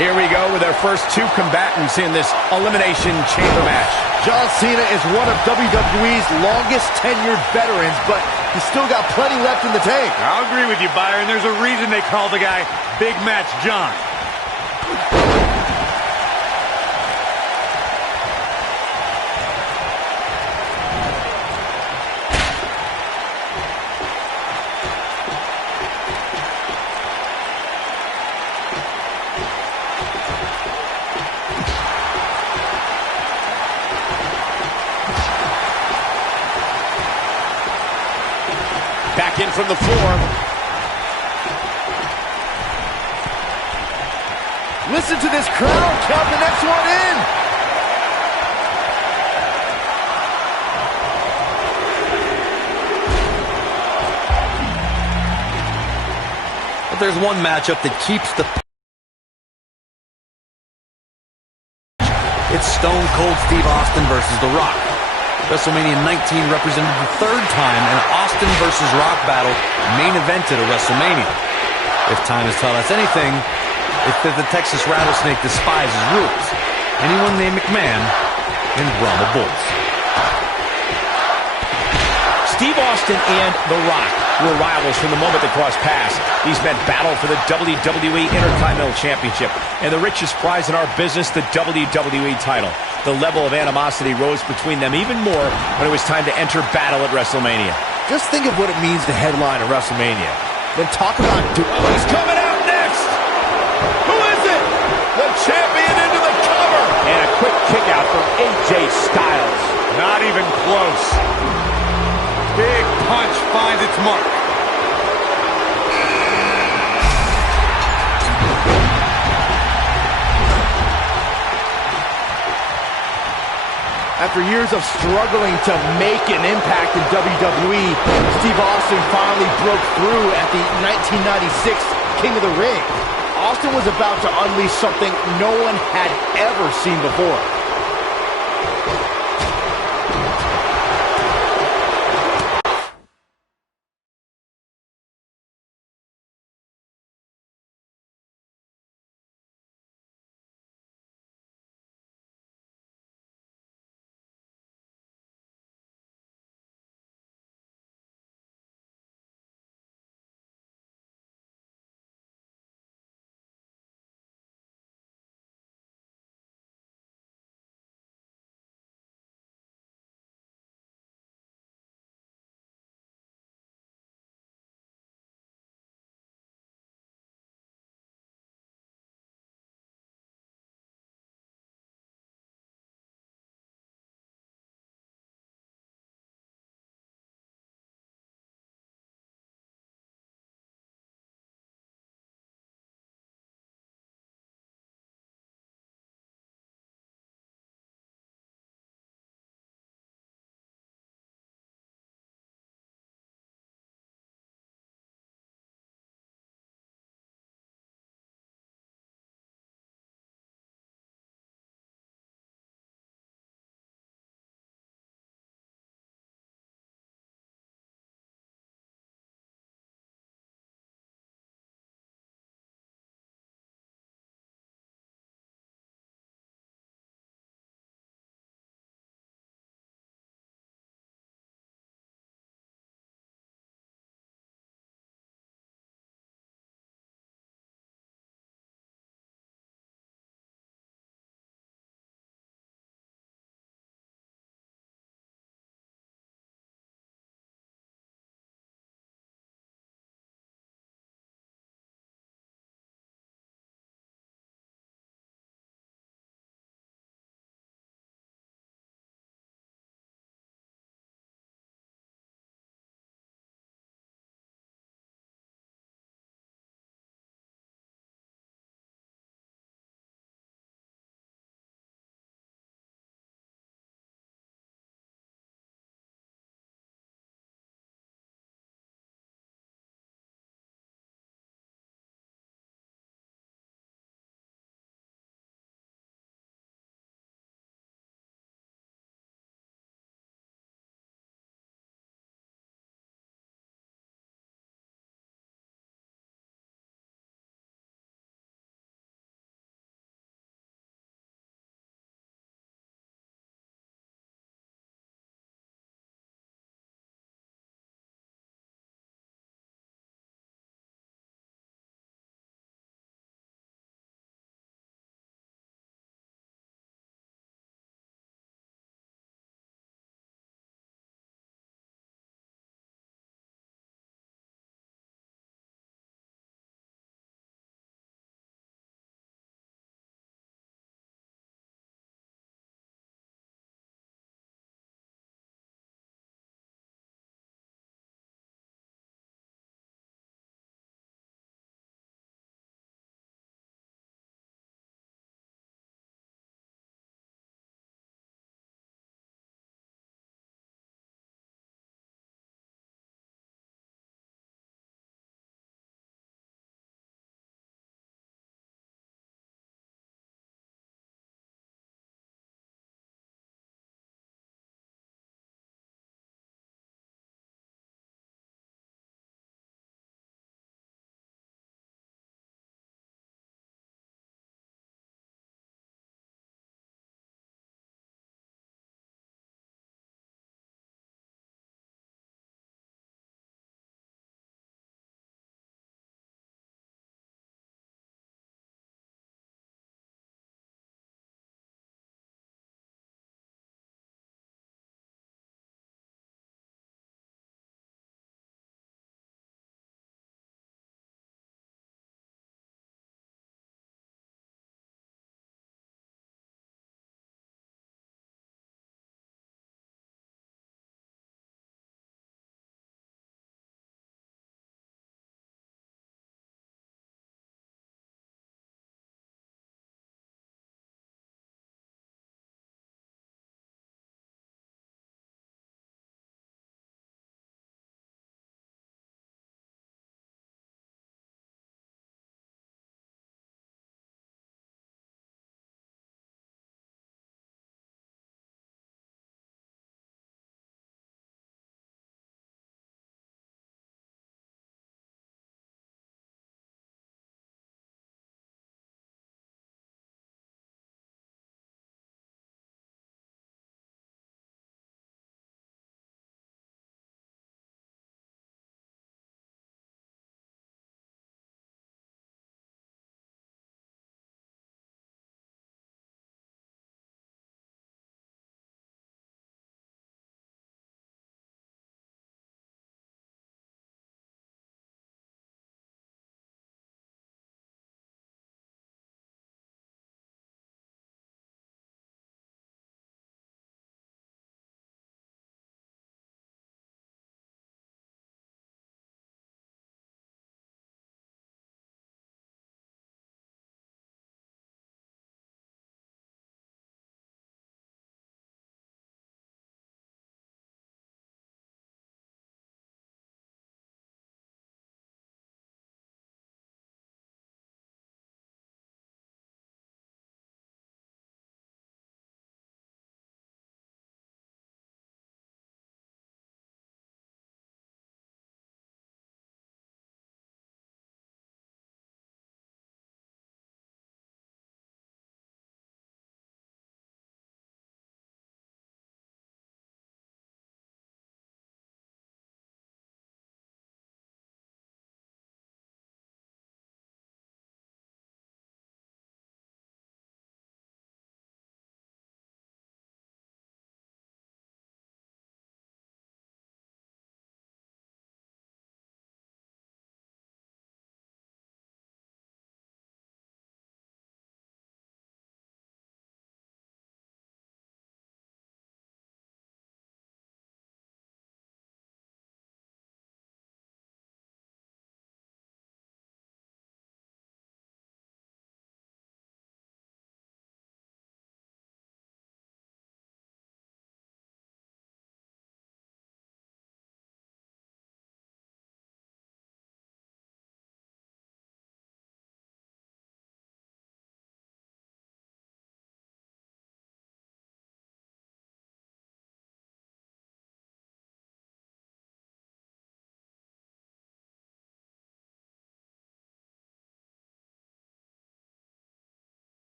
Here we go with our first two combatants in this Elimination Chamber match. John Cena is one of WWE's longest tenured veterans, but he's still got plenty left in the tank. I'll agree with you, Byron. There's a reason they call the guy Big Match John. Back in from the floor. Listen to this crowd. Count the next one in. But there's one matchup that keeps the... It's Stone Cold Steve Austin versus The Rock. WrestleMania 19 represented the third time an Austin versus Rock battle main evented a WrestleMania. If time has taught us anything, it's that the Texas Rattlesnake despises rules. Anyone named McMahon can Brahma Bulls. Steve Austin and The Rock were rivals from the moment they crossed paths. These men battled for the WWE Intercontinental Championship and the richest prize in our business, the WWE title. The level of animosity rose between them even more when it was time to enter battle at WrestleMania. Just think of what it means to headline a WrestleMania. Then talk about... He's coming out next! Who is it? The champion into the cover! And a quick kick out from AJ Styles. Not even close. Big punch finds its mark. After years of struggling to make an impact in WWE, Steve Austin finally broke through at the 1996 King of the Ring. Austin was about to unleash something no one had ever seen before.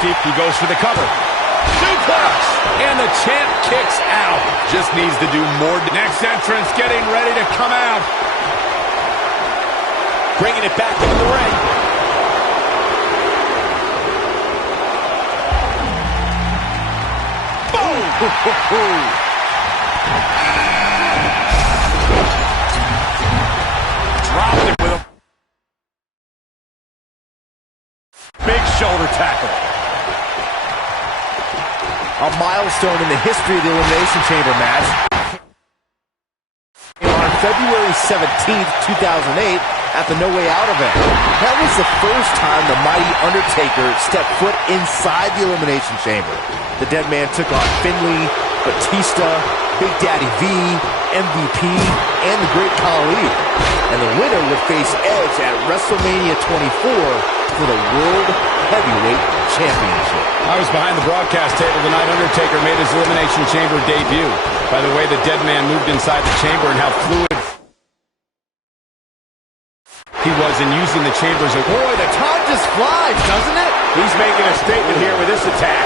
Steve. He goes for the cover. Suplex! And the champ kicks out. Just needs to do more. Next entrance getting ready to come out. Bringing it back into the ring. Boom! Dropped it with a big shoulder tackle. A milestone in the history of the Elimination Chamber match. On February 17th, 2008, at the No Way Out event. That was the first time the mighty Undertaker stepped foot inside the Elimination Chamber. The Dead Man took on Finlay, Batista, Big Daddy V, MVP, and the Great Khali. And the winner would face Edge at WrestleMania 24 for the World Heavyweight Championship. I was behind the broadcast table the night Undertaker made his Elimination Chamber debut. By the way, the Dead Man moved inside the chamber and how fluid he was in using the chambers. Boy, the time just flies, doesn't it? He's making a statement here with this attack.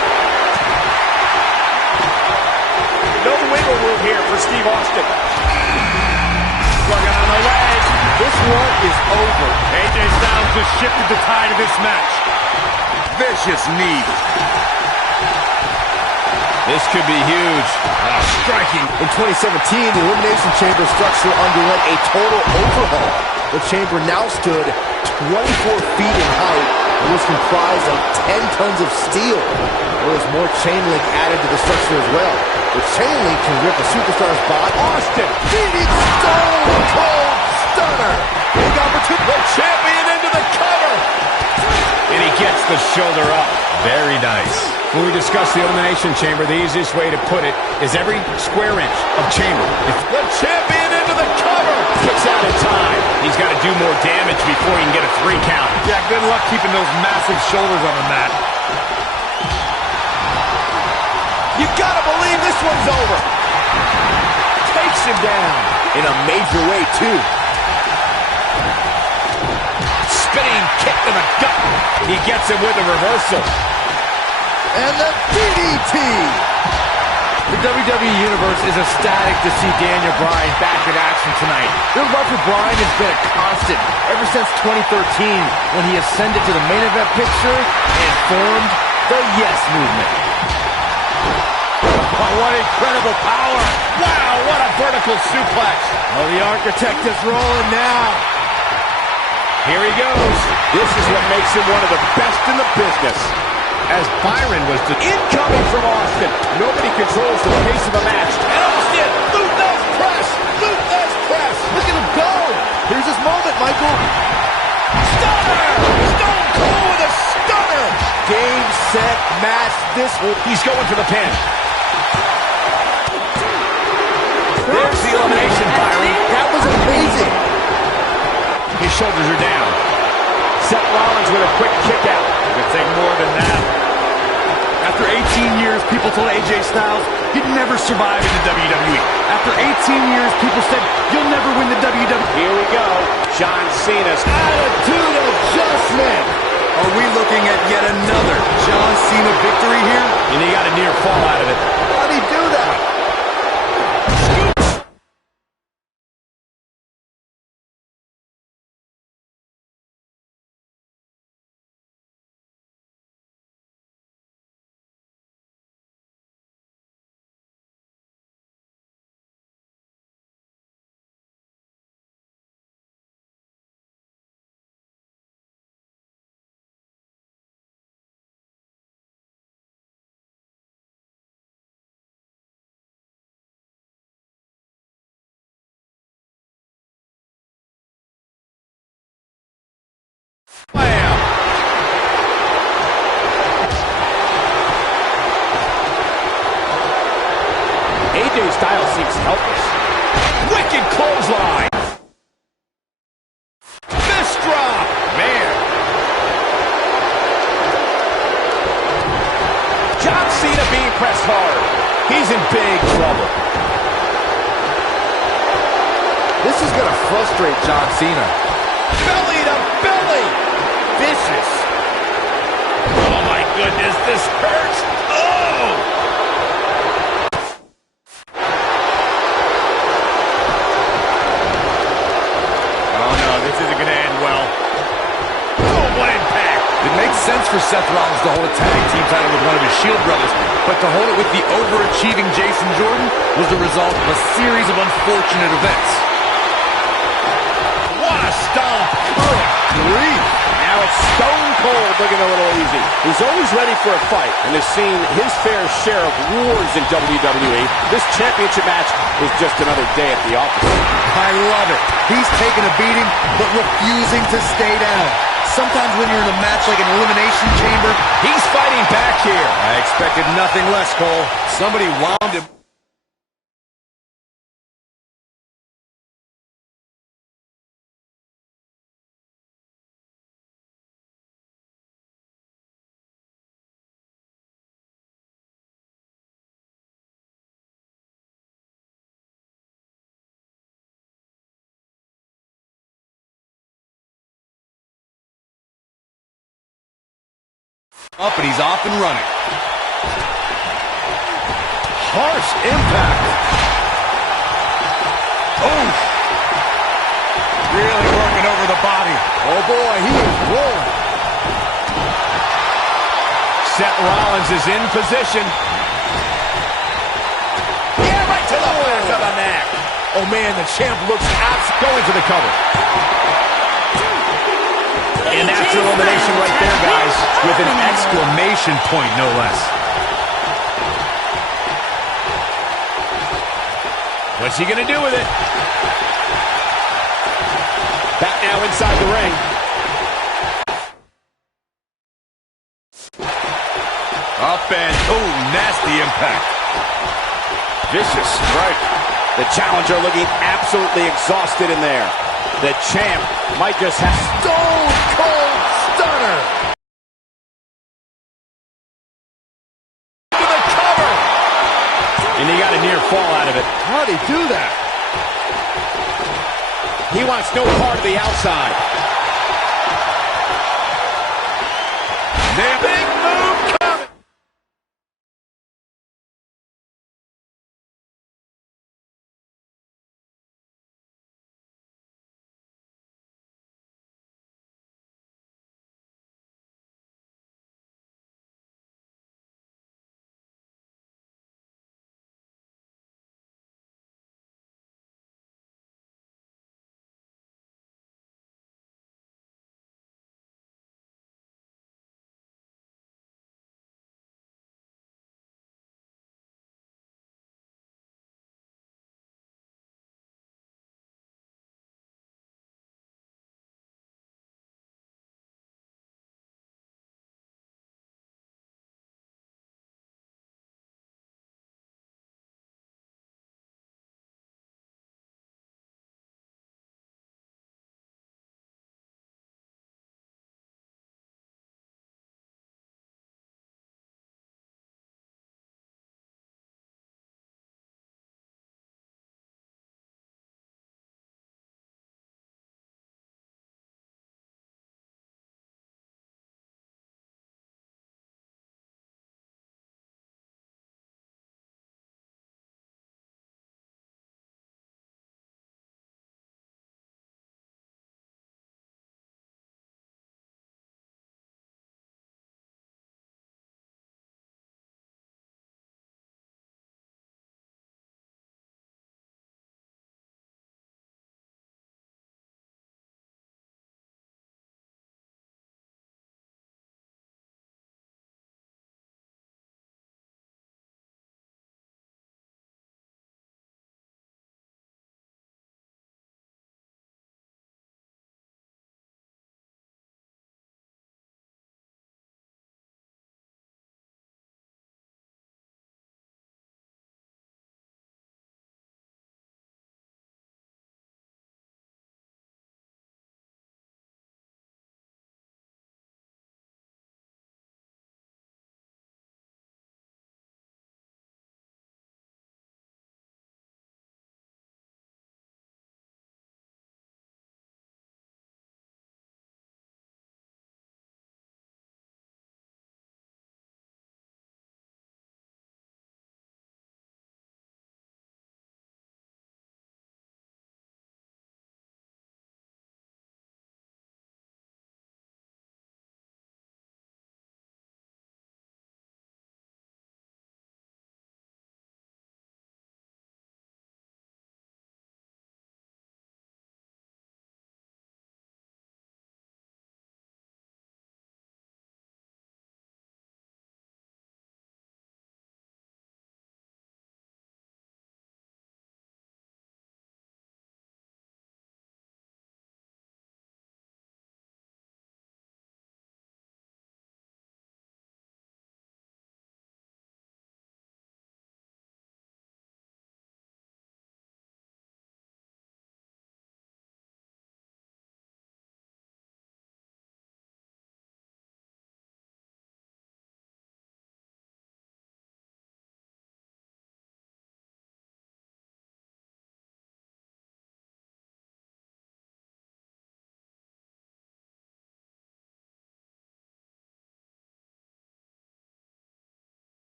No wiggle room here for Steve Austin. Working on the leg. This one is over. AJ Styles just shifted the tide of this match. Vicious knee. This could be huge. Striking. In 2017, the Elimination Chamber structure underwent a total overhaul. The chamber now stood 24 feet in height and was comprised of 10 tons of steel. There was more chain link added to the structure as well. The chain link can rip a superstar's body. Austin Phoenix Stone Cold Stunner. Big opportunity. the champion into the cover. And he gets the shoulder up. Very nice. When we discuss the Elimination Chamber, the easiest way to put it is every square inch of chamber. The champion into the cover. Kicks out in time. He's got to do more damage before he can get a 3 count. Yeah, good luck keeping those massive shoulders on the mat. You gotta believe this one's over. Takes him down. In a major way, too. Spinning kick to the gut. He gets him with a reversal. And the DDT. The WWE Universe is ecstatic to see Daniel Bryan back in action tonight. Their love for Bryan has been a constant ever since 2013 when he ascended to the main event picture and formed the Yes Movement. Oh, what incredible power. Wow, what a vertical suplex. Oh, the Architect is rolling now. Here he goes. This is what makes him one of the best in the business. As Byron was incoming from Austin. Nobody controls the pace of a match. And Austin, Luthez press. Luthez press. Look at him go. Here's his moment, Michael. Stunner. Stone Cold with a stunner. Game, set, match. He's going for the pin. There's the elimination, Byron. That was amazing. His shoulders are down. Seth Rollins with a quick kick out. It could take more than that. After 18 years, people told AJ Styles he'd never survive in the WWE. After 18 years, people said, you'll never win the WWE. Here we go. John Cena's Attitude adjustment. Are we looking at yet another John Cena victory here? And he got a near fall out of it. How'd he do that? AJ Styles seems helpless. Wicked clothesline. Fist drop. Man. John Cena being pressed hard. He's in big trouble. This is going to frustrate John Cena. Belly to belly. Vicious. Oh, my goodness, this hurts. Oh! Oh, no, this isn't going to end well. Oh, what impact! It makes sense for Seth Rollins to hold a tag team title with one of his Shield brothers, but to hold it with the overachieving Jason Jordan was the result of a series of unfortunate events. What a stomp! Good grief. Now it's Stone Cold looking a little easy. He's always ready for a fight and has seen his fair share of wars in WWE. This championship match is just another day at the office. I love it. He's taking a beating, but refusing to stay down. Sometimes when you're in a match like an elimination chamber, He's fighting back here. I expected nothing less, Cole. Somebody wound him. Up and he's off and running. Harsh impact. Oh! Really working over the body. Oh boy, he is rolling. Seth Rollins is in position. Yeah, right to the back of the neck. Oh man, the champ looks going for the cover. And that's your elimination right there, guys. With an exclamation point, no less. What's he going to do with it? Back now inside the ring. Up and, oh, nasty impact. Vicious strike. The challenger looking absolutely exhausted in there. The champ might just have Stone Cold Stunner. To the cover. And he got a near fall out of it. How'd he do that? He wants no part of the outside. Big move.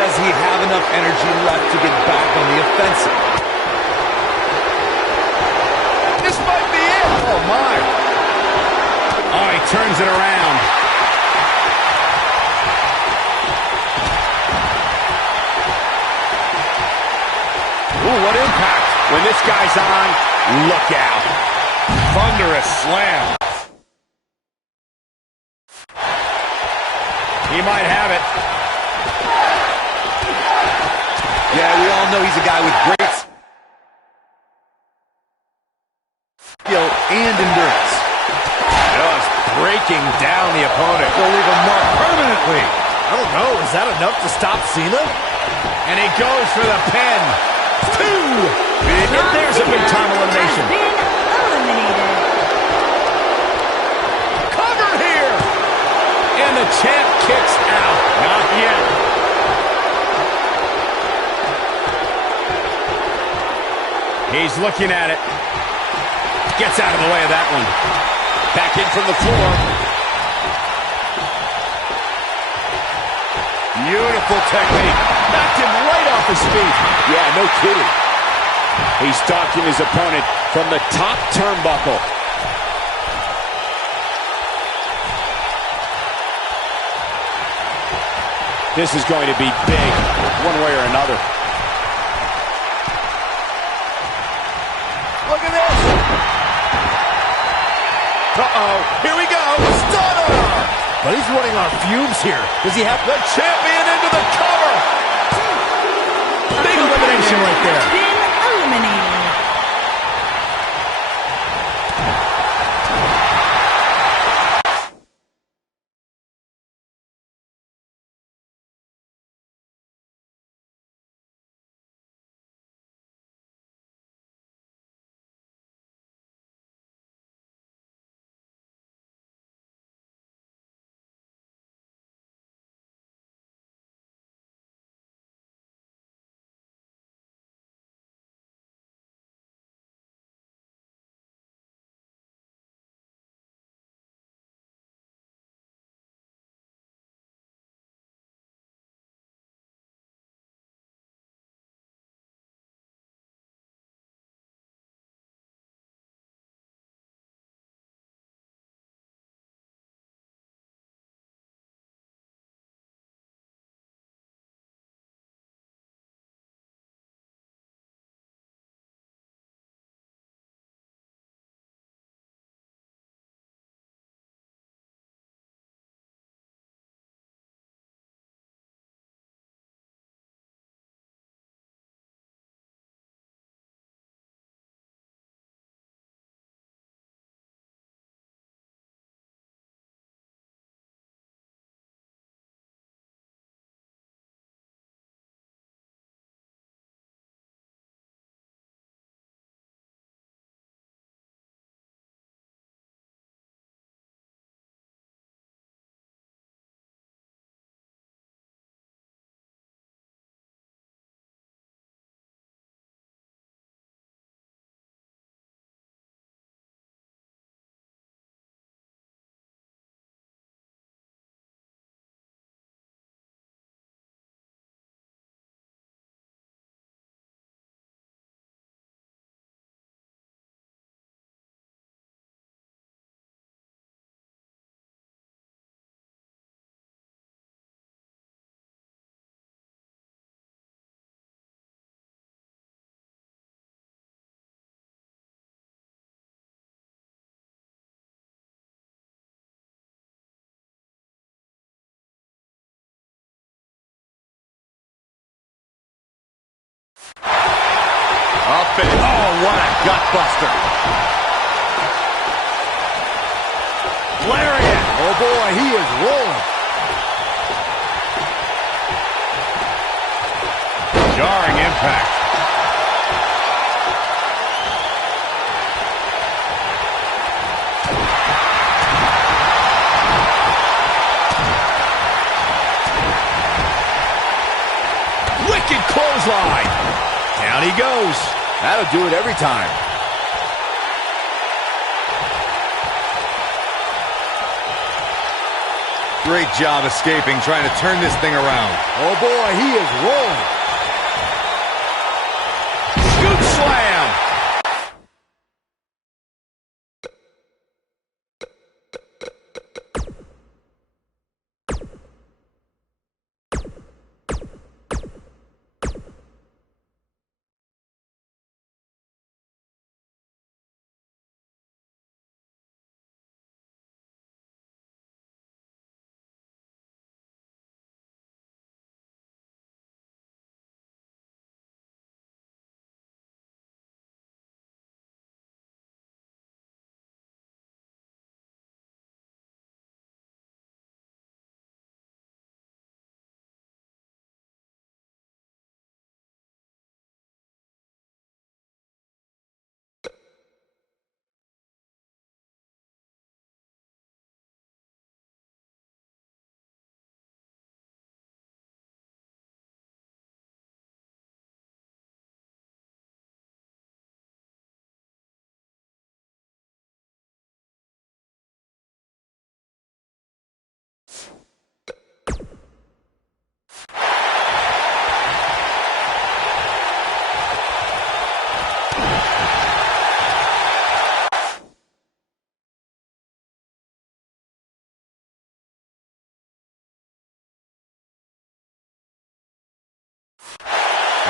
does he have enough energy left to get back on the offensive? This might be it. Oh, my. Oh, he turns it around. Ooh, what impact. When this guy's on, look out. Thunderous slam. He might have it. Yeah, we all know he's a guy with great skill and endurance. Just breaking down the opponent. He'll leave a mark permanently. I don't know. Is that enough to stop Cena? And he goes for the pin. 2. And there's a big-time elimination. Been eliminated. Cover here. And the champ kicks out. Not yet. He's looking at it. Gets out of the way of that one. Back in from the floor. Beautiful technique. Knocked him right off his feet. Yeah, no kidding. He's stalking his opponent from the top turnbuckle. This is going to be big, one way or another. Look at this. Uh-oh. Here we go. Stunner. But he's running on fumes here. Does he have the champion into the cover? Big elimination right there. Been eliminated. Up and, oh, what a gutbuster. Lariat. Oh, boy, he is rolling. Jarring impact. Wicked clothesline. Down he goes. That'll do it every time. Great job escaping, trying to turn this thing around. Oh boy, he is rolling. Scoop slam.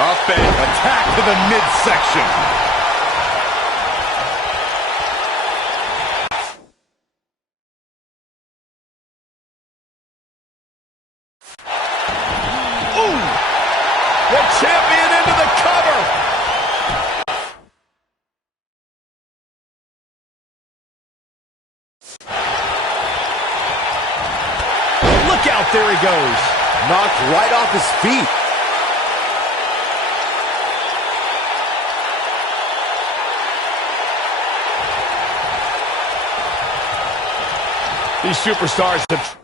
Up and attack to the midsection. Ooh! The champion into the cover. Look out, there he goes. Knocked right off his feet. These superstars have...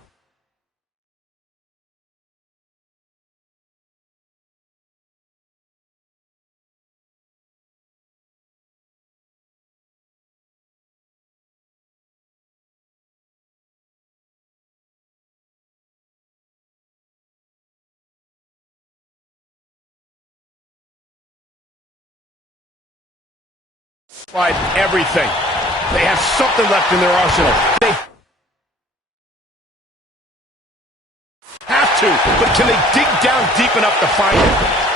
tried everything. They have something left in their arsenal. They have to, but can they dig down deep enough to find it?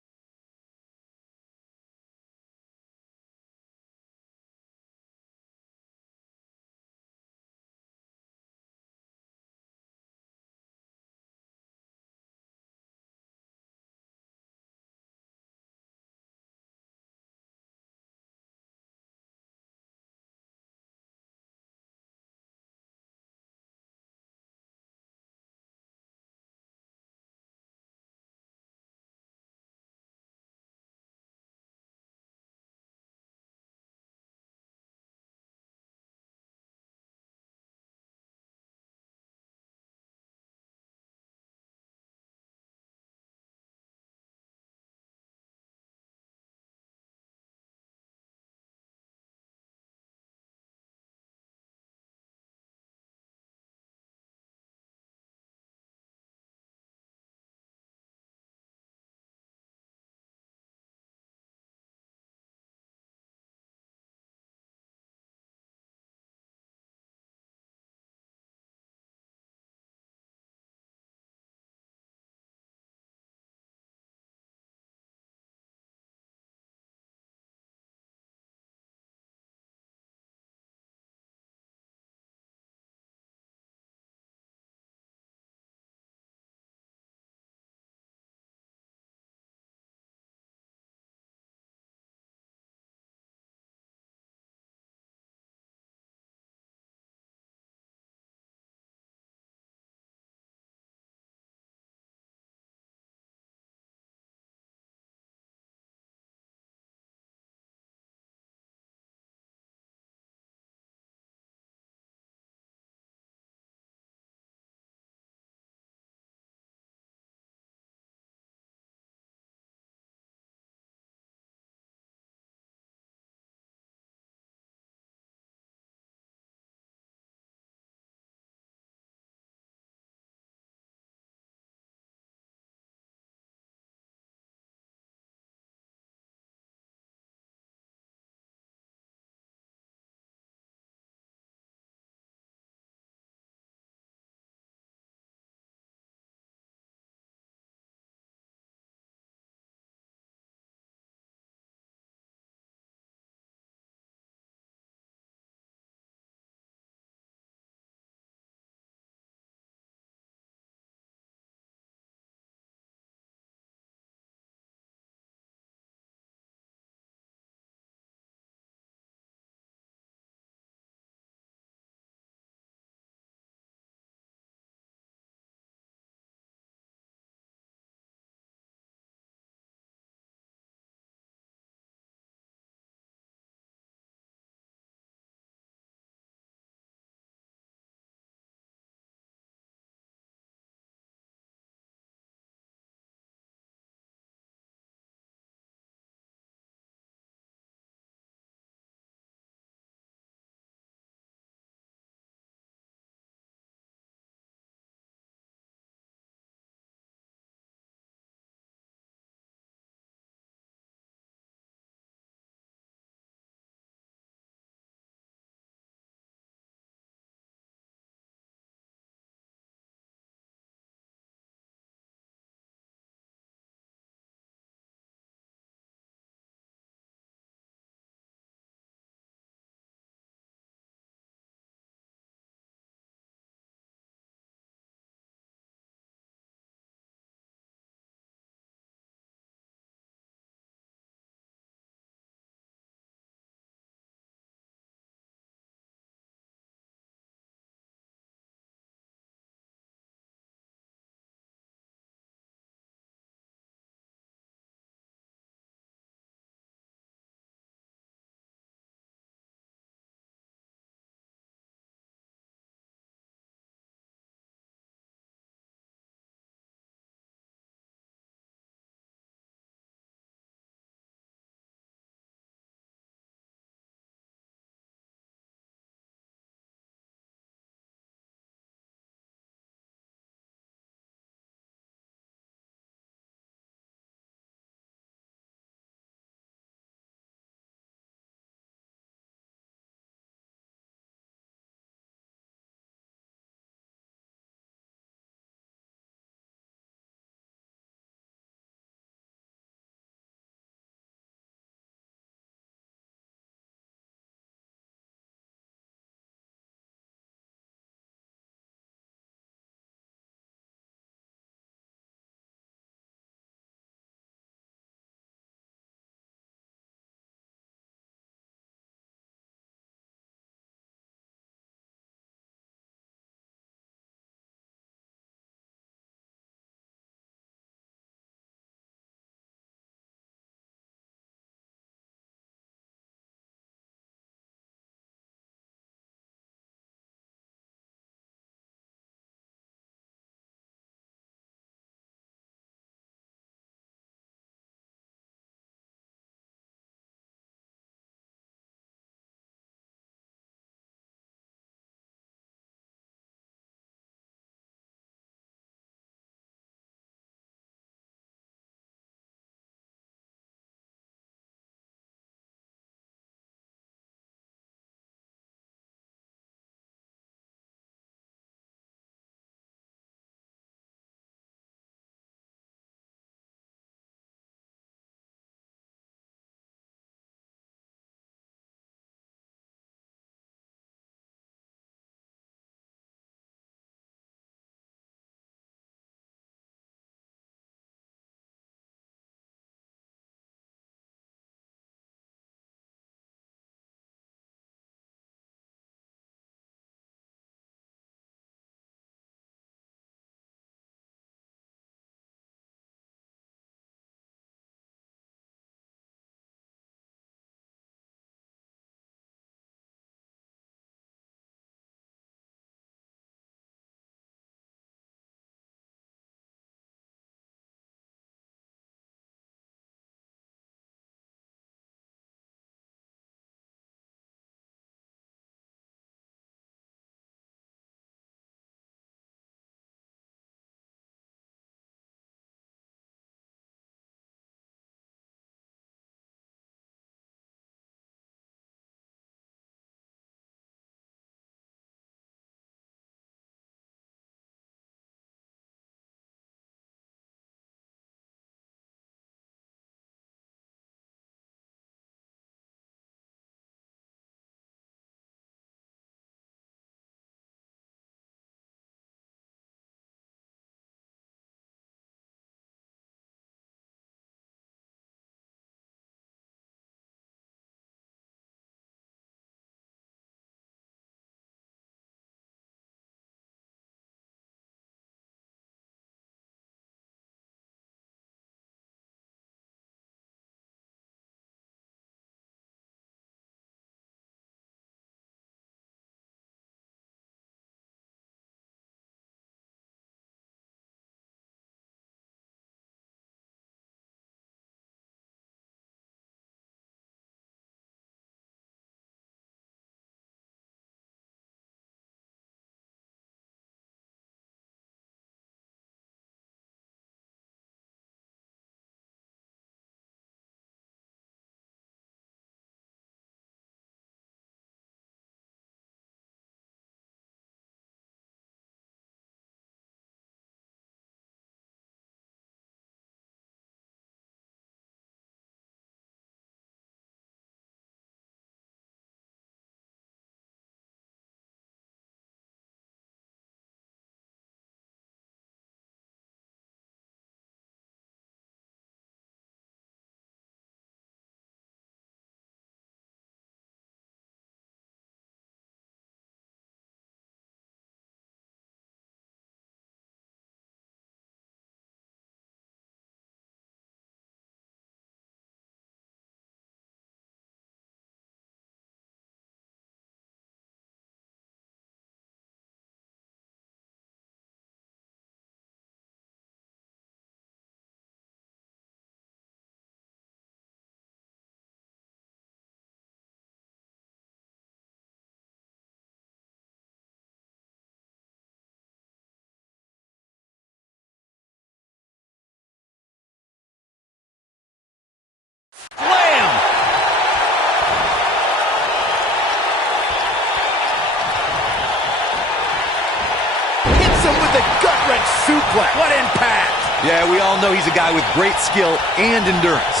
French suplex. What impact! Yeah, we all know he's a guy with great skill and endurance.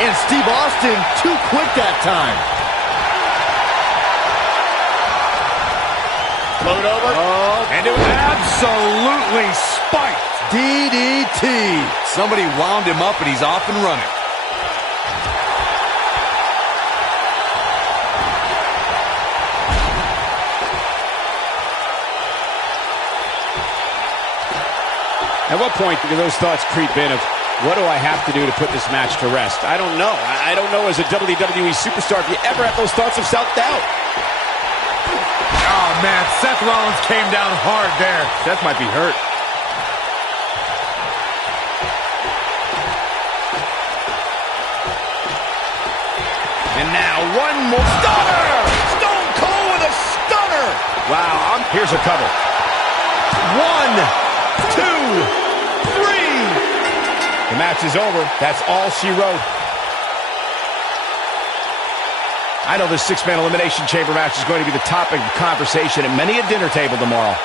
And Steve Austin too quick that time. Float over. Oh, And it was absolutely spiked. DDT. Somebody wound him up and he's off and running. At what point do those thoughts creep in of, what do I have to do to put this match to rest? I don't know. I don't know as a WWE superstar if you ever have those thoughts of self-doubt. Oh, man, Seth Rollins came down hard there. Seth might be hurt. And now one more. Stunner! Stone Cold with a stunner! Wow, here's a cover. 1, 2, 3. The match is over. That's all she wrote. I know this six-man elimination chamber match is going to be the topic of conversation at many a dinner table tomorrow.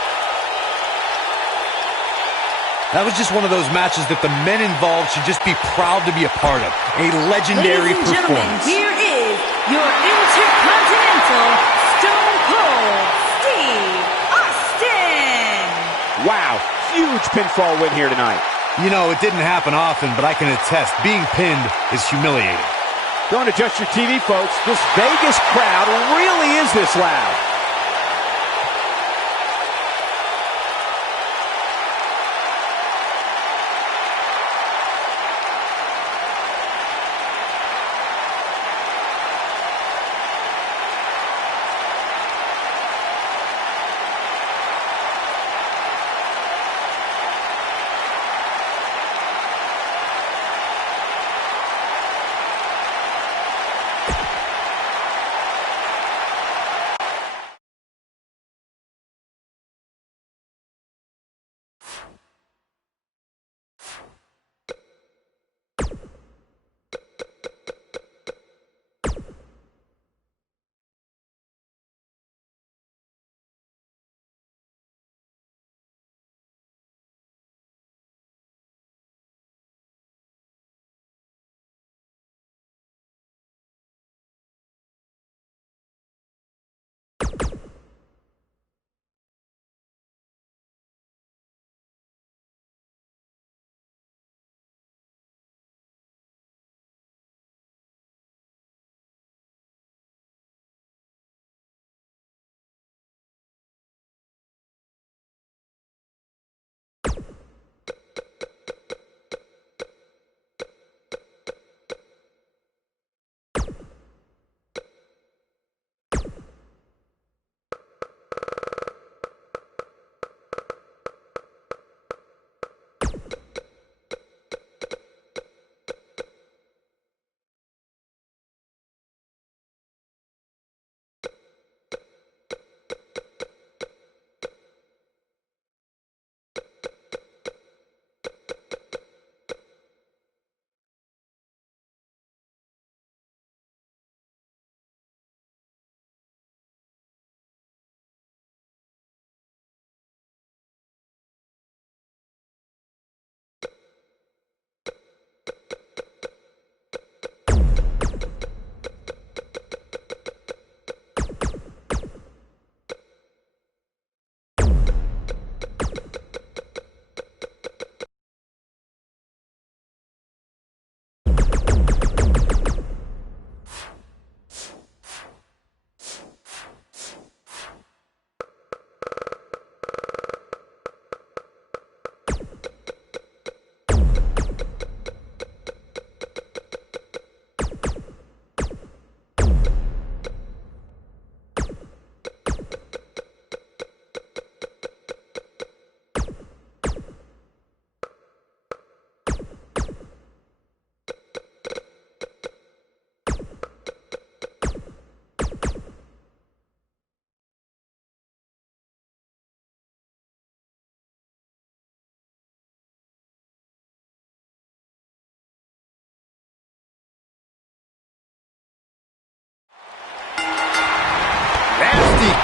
That was just one of those matches that the men involved should just be proud to be a part of. A legendary Ladies and gentlemen, performance. here is your Intercontinental Stone Cold Steve Austin. Wow, huge pinfall win here tonight. You know, it didn't happen often, but I can attest, being pinned is humiliating. Don't adjust your TV, folks. This Vegas crowd really is this loud.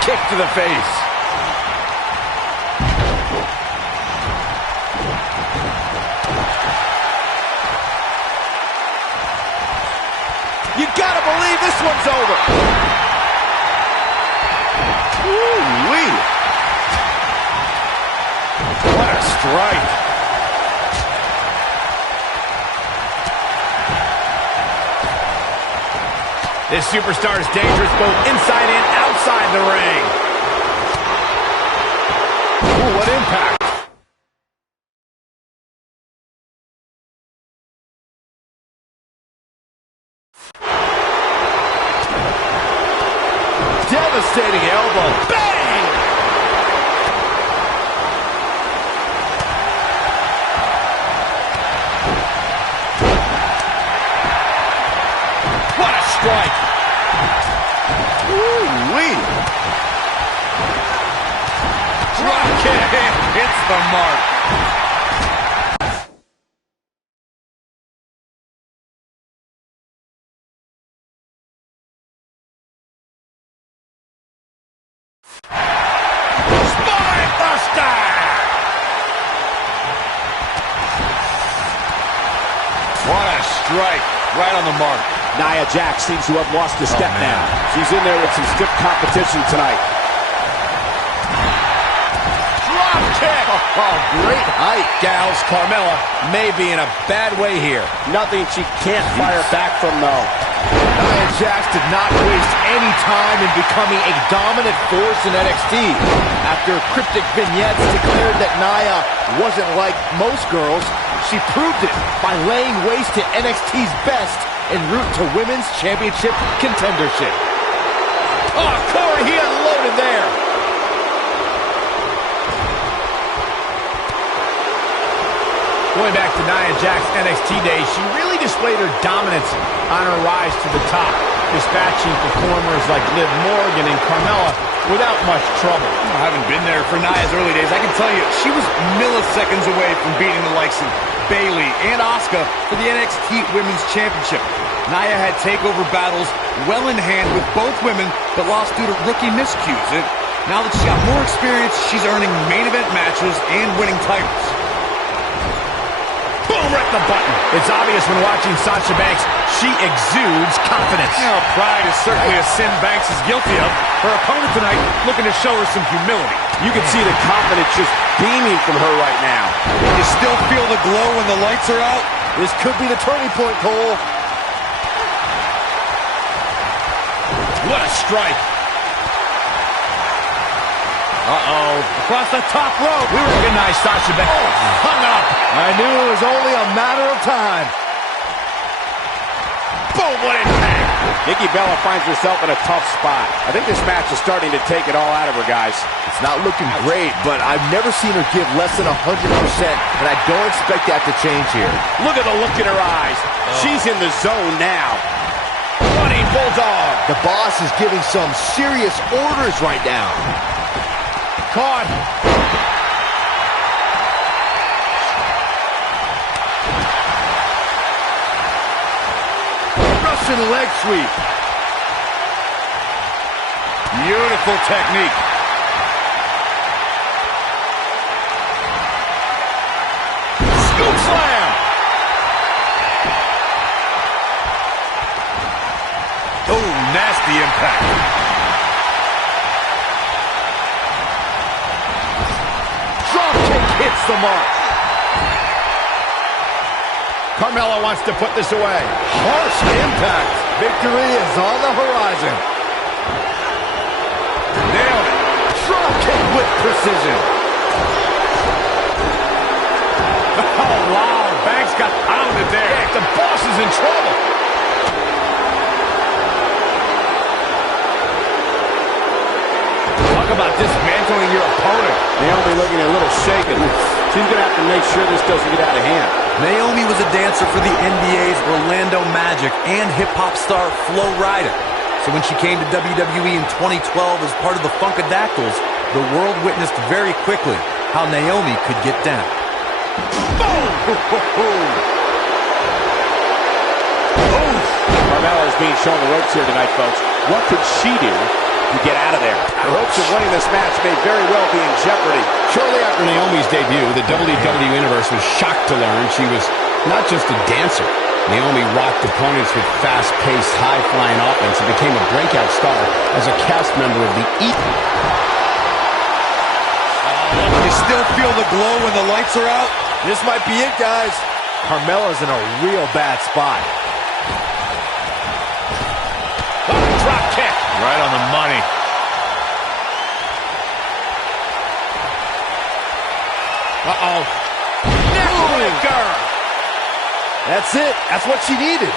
kick to the face. You gotta believe this one's over. Woo-wee. What a strike. This superstar is dangerous both inside and outside the ring. Ooh, what impact. Devastating elbow. Bang! What a strike. Woo-wee. Drop kick. Hits the mark. What a strike. Right on the mark. Nia Jax seems to have lost a step now. She's in there with some stiff competition tonight. Drop kick. Oh, great height. Gals, Carmella may be in a bad way here. Nothing she can't fire back from, though. Nia Jax did not waste any time in becoming a dominant force in NXT. After cryptic vignettes declared that Nia wasn't like most girls, she proved it by laying waste to NXT's best en route to Women's Championship contendership. Oh, Corey, he unloaded there. Going back to Nia Jax's NXT days, she really displayed her dominance on her rise to the top, dispatching performers like Liv Morgan and Carmella without much trouble. I haven't been there for Nia's early days. I can tell you, she was milliseconds away from beating the likes of Bayley and Asuka for the NXT Women's Championship. Nia had takeover battles well in hand with both women, but lost due to rookie miscues. And now that she's got more experience, she's earning main event matches and winning titles. Boom, right the button. It's obvious when watching Sasha Banks, she exudes confidence. You know, pride is certainly a sin Banks is guilty of. Her opponent tonight looking to show her some humility. You can see the confidence just beaming from her right now. You still feel the glow when the lights are out? This could be the turning point, Cole. What a strike. Uh-oh. Across the top rope. We recognize Sasha Banks. Hung up. I knew it was only a matter of time. Boom, what impact. Nikki Bella finds herself in a tough spot. I think this match is starting to take it all out of her, guys. It's not looking great, but I've never seen her give less than 100%, and I don't expect that to change here. Look at the look in her eyes. She's in the zone now. Running Bulldog. The boss is giving some serious orders right now. Caught. Russian leg sweep. Beautiful technique. Scoop slam. Oh, nasty impact. Hits the mark. Carmella wants to put this away. Harsh impact. Victory is on the horizon. Nailed it. Drop kick with precision. Oh, wow. Banks got pounded there. Yeah, the boss is in trouble. Talk about dismantling your opponent. Naomi looking a little shaken. She's going to have to make sure this doesn't get out of hand. Naomi was a dancer for the NBA's Orlando Magic and hip-hop star Flo Rida. So when she came to WWE in 2012 as part of the Funkadactyls, the world witnessed very quickly how Naomi could get down. Boom! Carmella is being shown the ropes here tonight, folks. What could she do to get out of there. The hopes of winning this match may very well be in jeopardy. Shortly after Naomi's debut, the WWE Universe was shocked to learn she was not just a dancer. Naomi rocked opponents with fast-paced, high-flying offense and became a breakout star as a cast member of the E. You still feel the glow when the lights are out? This might be it, guys. Carmella's in a real bad spot. Oh, drop kick. Right on the money. Uh-oh. Neckbreaker. That's it. That's what she needed.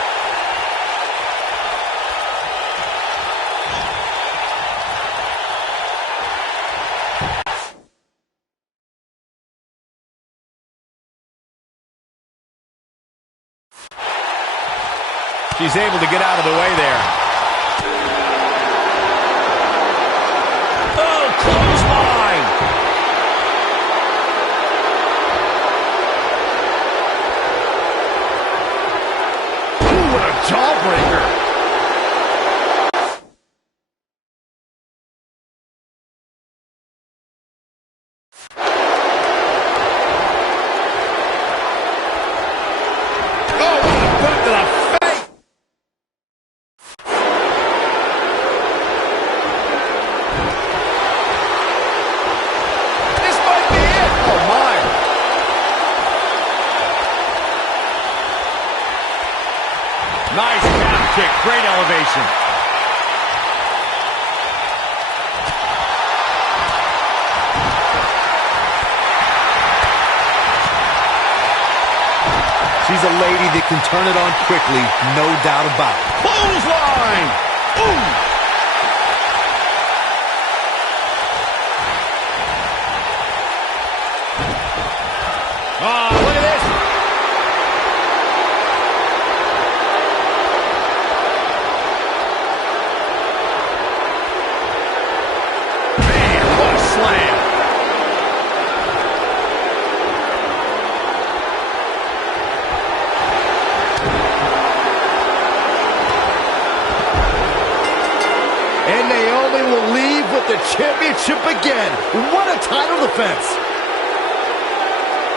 She's able to get out of the way there. Oh, clothesline! Ooh, what a jawbreaker. Nice calf kick. Great elevation. She's a lady that can turn it on quickly, no doubt about it. Clothesline! Ooh! Oh, look at this! Man, what a slam! And Naomi will leave with the championship again. What a title defense.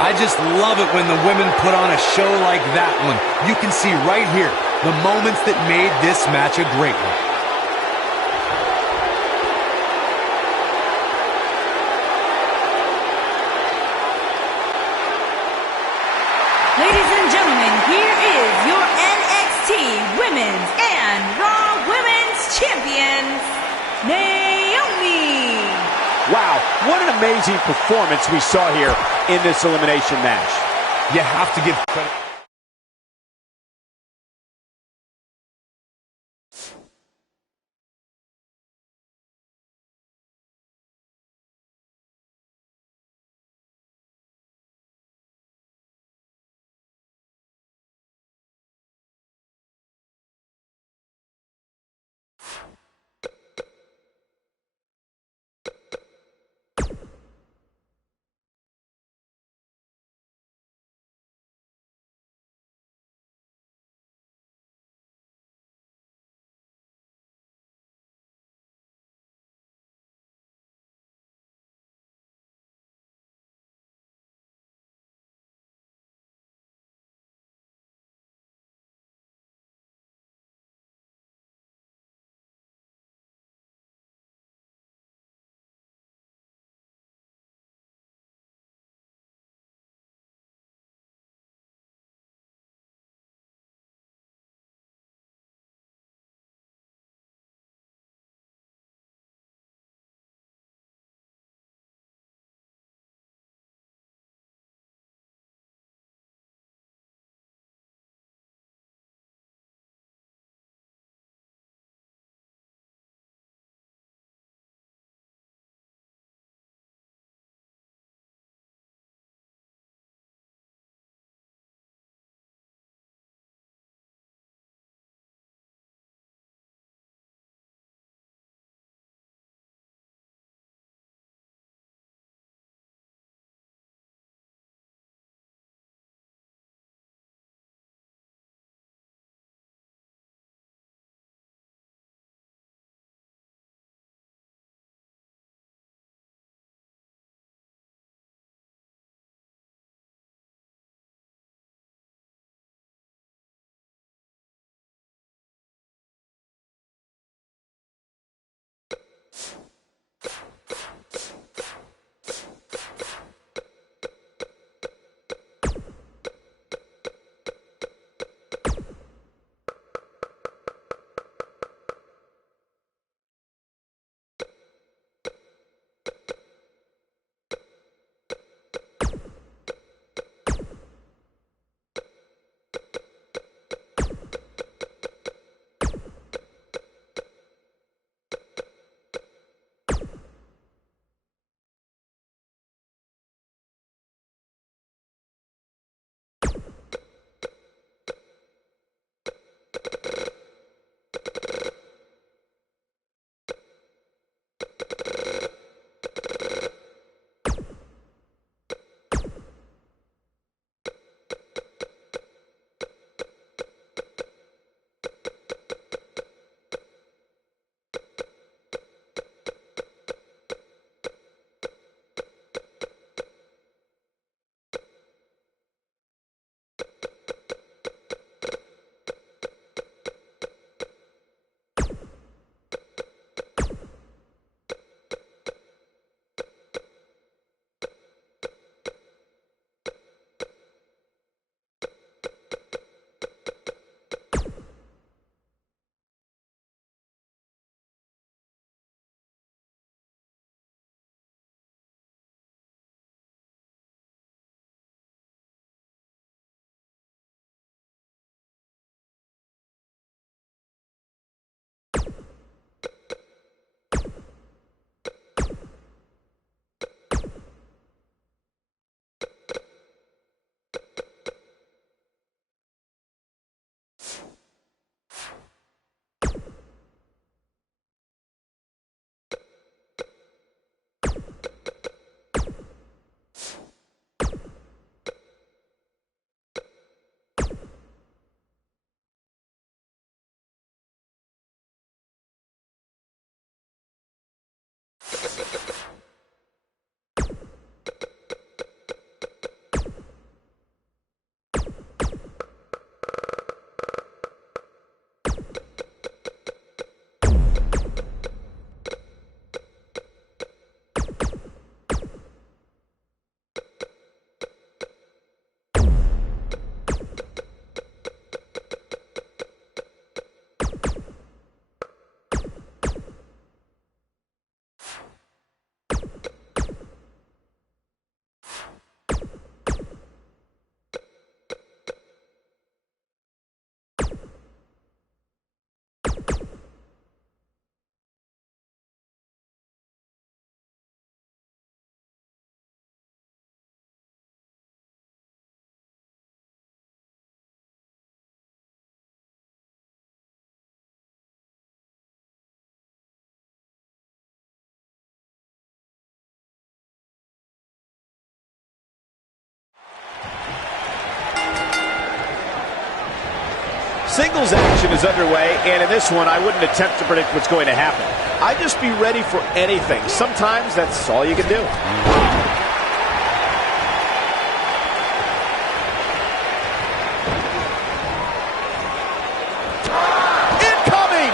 I just love it when the women put on a show like that one. You can see right here the moments that made this match a great one. Ladies and gentlemen, here is your NXT Women's and Raw Women's Champions, Naomi. Wow, what an amazing performance we saw here in this elimination match. You have to give credit. Singles action is underway, and in this one, I wouldn't attempt to predict what's going to happen. I'd just be ready for anything. Sometimes that's all you can do. Incoming!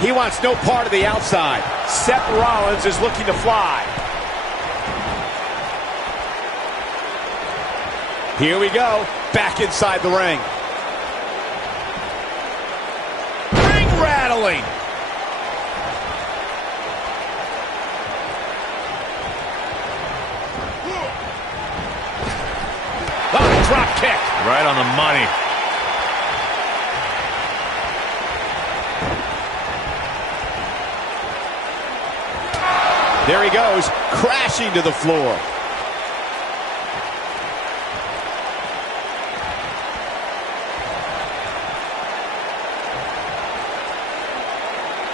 He wants no part of the outside. Seth Rollins is looking to fly. Here we go, back inside the ring. Ring rattling. Oh, drop kick. Right on the money. There he goes, crashing to the floor.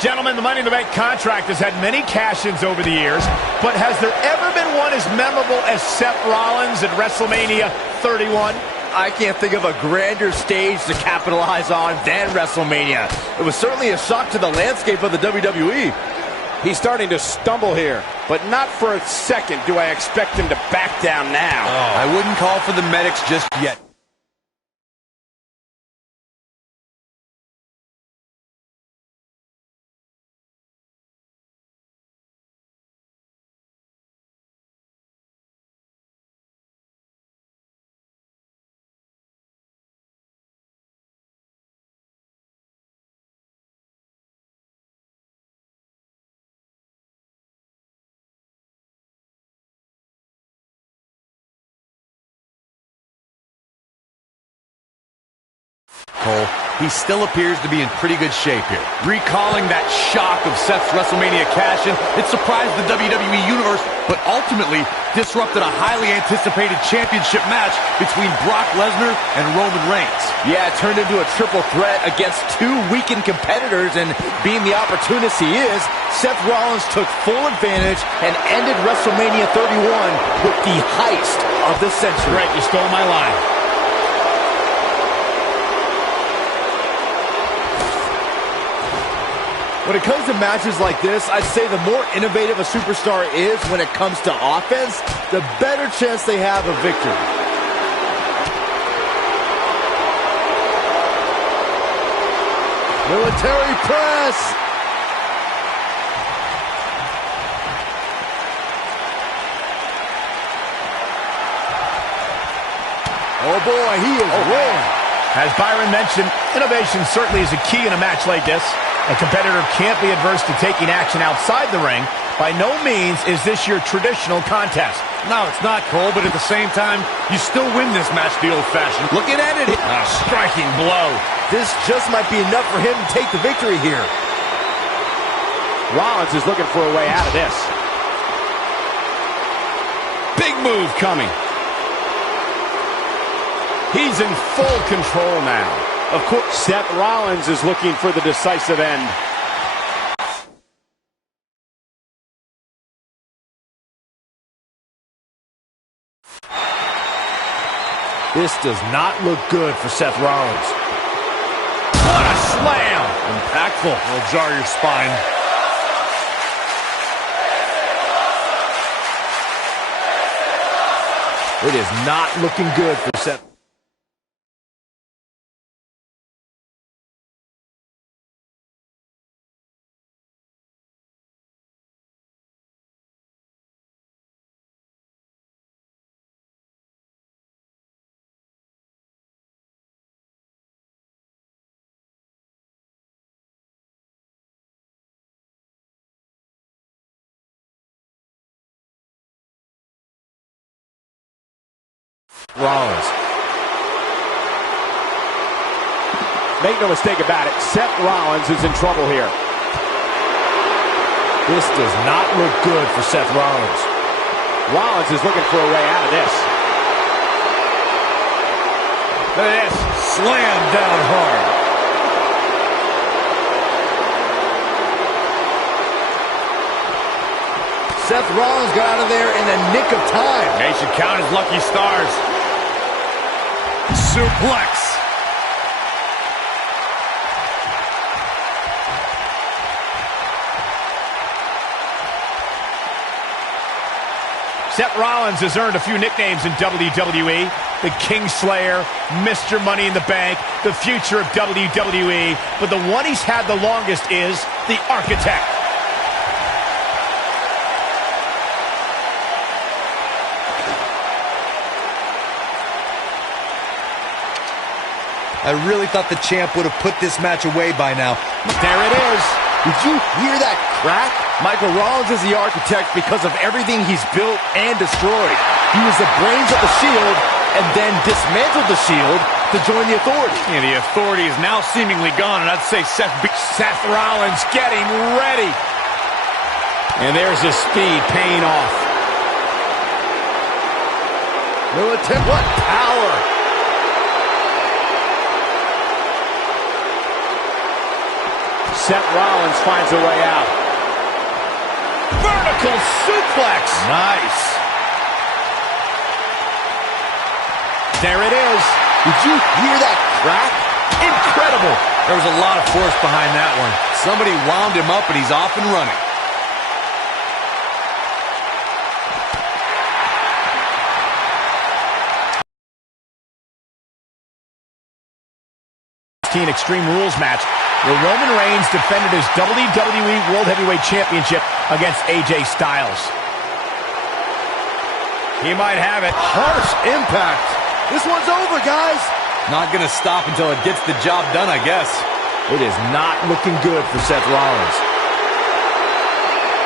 Gentlemen, the Money in the Bank contract has had many cash-ins over the years, but has there ever been one as memorable as Seth Rollins at WrestleMania 31? I can't think of a grander stage to capitalize on than WrestleMania. It was certainly a shock to the landscape of the WWE. He's starting to stumble here, but not for a second do I expect him to back down now. I wouldn't call for the medics just yet. Cole, he still appears to be in pretty good shape here. Recalling that shock of Seth's WrestleMania cash-in, it surprised the WWE Universe, but ultimately disrupted a highly anticipated championship match between Brock Lesnar and Roman Reigns. Yeah, it turned into a triple threat against two weakened competitors, and being the opportunist he is, Seth Rollins took full advantage and ended WrestleMania 31 with the heist of the century. Right, you stole my line. When it comes to matches like this, I'd say the more innovative a superstar is when it comes to offense, the better chance they have of victory. Military press! Oh boy, he is rolling. As Byron mentioned, innovation certainly is a key in a match like this. A competitor can't be adverse to taking action outside the ring. By no means is this your traditional contest. No, it's not, Cole, but at the same time, you still win this match the old-fashioned. Looking at it. A striking blow. This just might be enough for him to take the victory here. Rollins is looking for a way out of this. Big move coming. He's in full control now. Of course, Seth Rollins is looking for the decisive end. This does not look good for Seth Rollins. What a slam! Impactful. It'll jar your spine. It is not looking good for Seth. Rollins. Make no mistake about it, Seth Rollins is in trouble here. This does not look good for Seth Rollins. Rollins is looking for a way out of this. Look at this. Slam down hard. Seth Rollins got out of there in the nick of time. They should count his lucky stars. Suplex. Seth Rollins has earned a few nicknames in WWE. The Kingslayer, Mr. Money in the Bank, the future of WWE. But the one he's had the longest is the Architect. I really thought the champ would have put this match away by now. There it is. Did you hear that crack? Michael Rollins is the Architect because of everything he's built and destroyed. He was the brains of the Shield and then dismantled the Shield to join the Authority. Yeah, the Authority is now seemingly gone, and I'd say Seth Rollins getting ready. And there's his speed paying off. What power! Seth Rollins finds a way out. Vertical suplex. Nice. There it is. Did you hear that crack? Incredible. There was a lot of force behind that one. Somebody wound him up and he's off and running. Extreme Rules match where Roman Reigns defended his WWE World Heavyweight Championship against AJ Styles. He might have it. Harsh impact. This one's over, guys. Not gonna stop until it gets the job done, I guess. It is not looking good for Seth Rollins.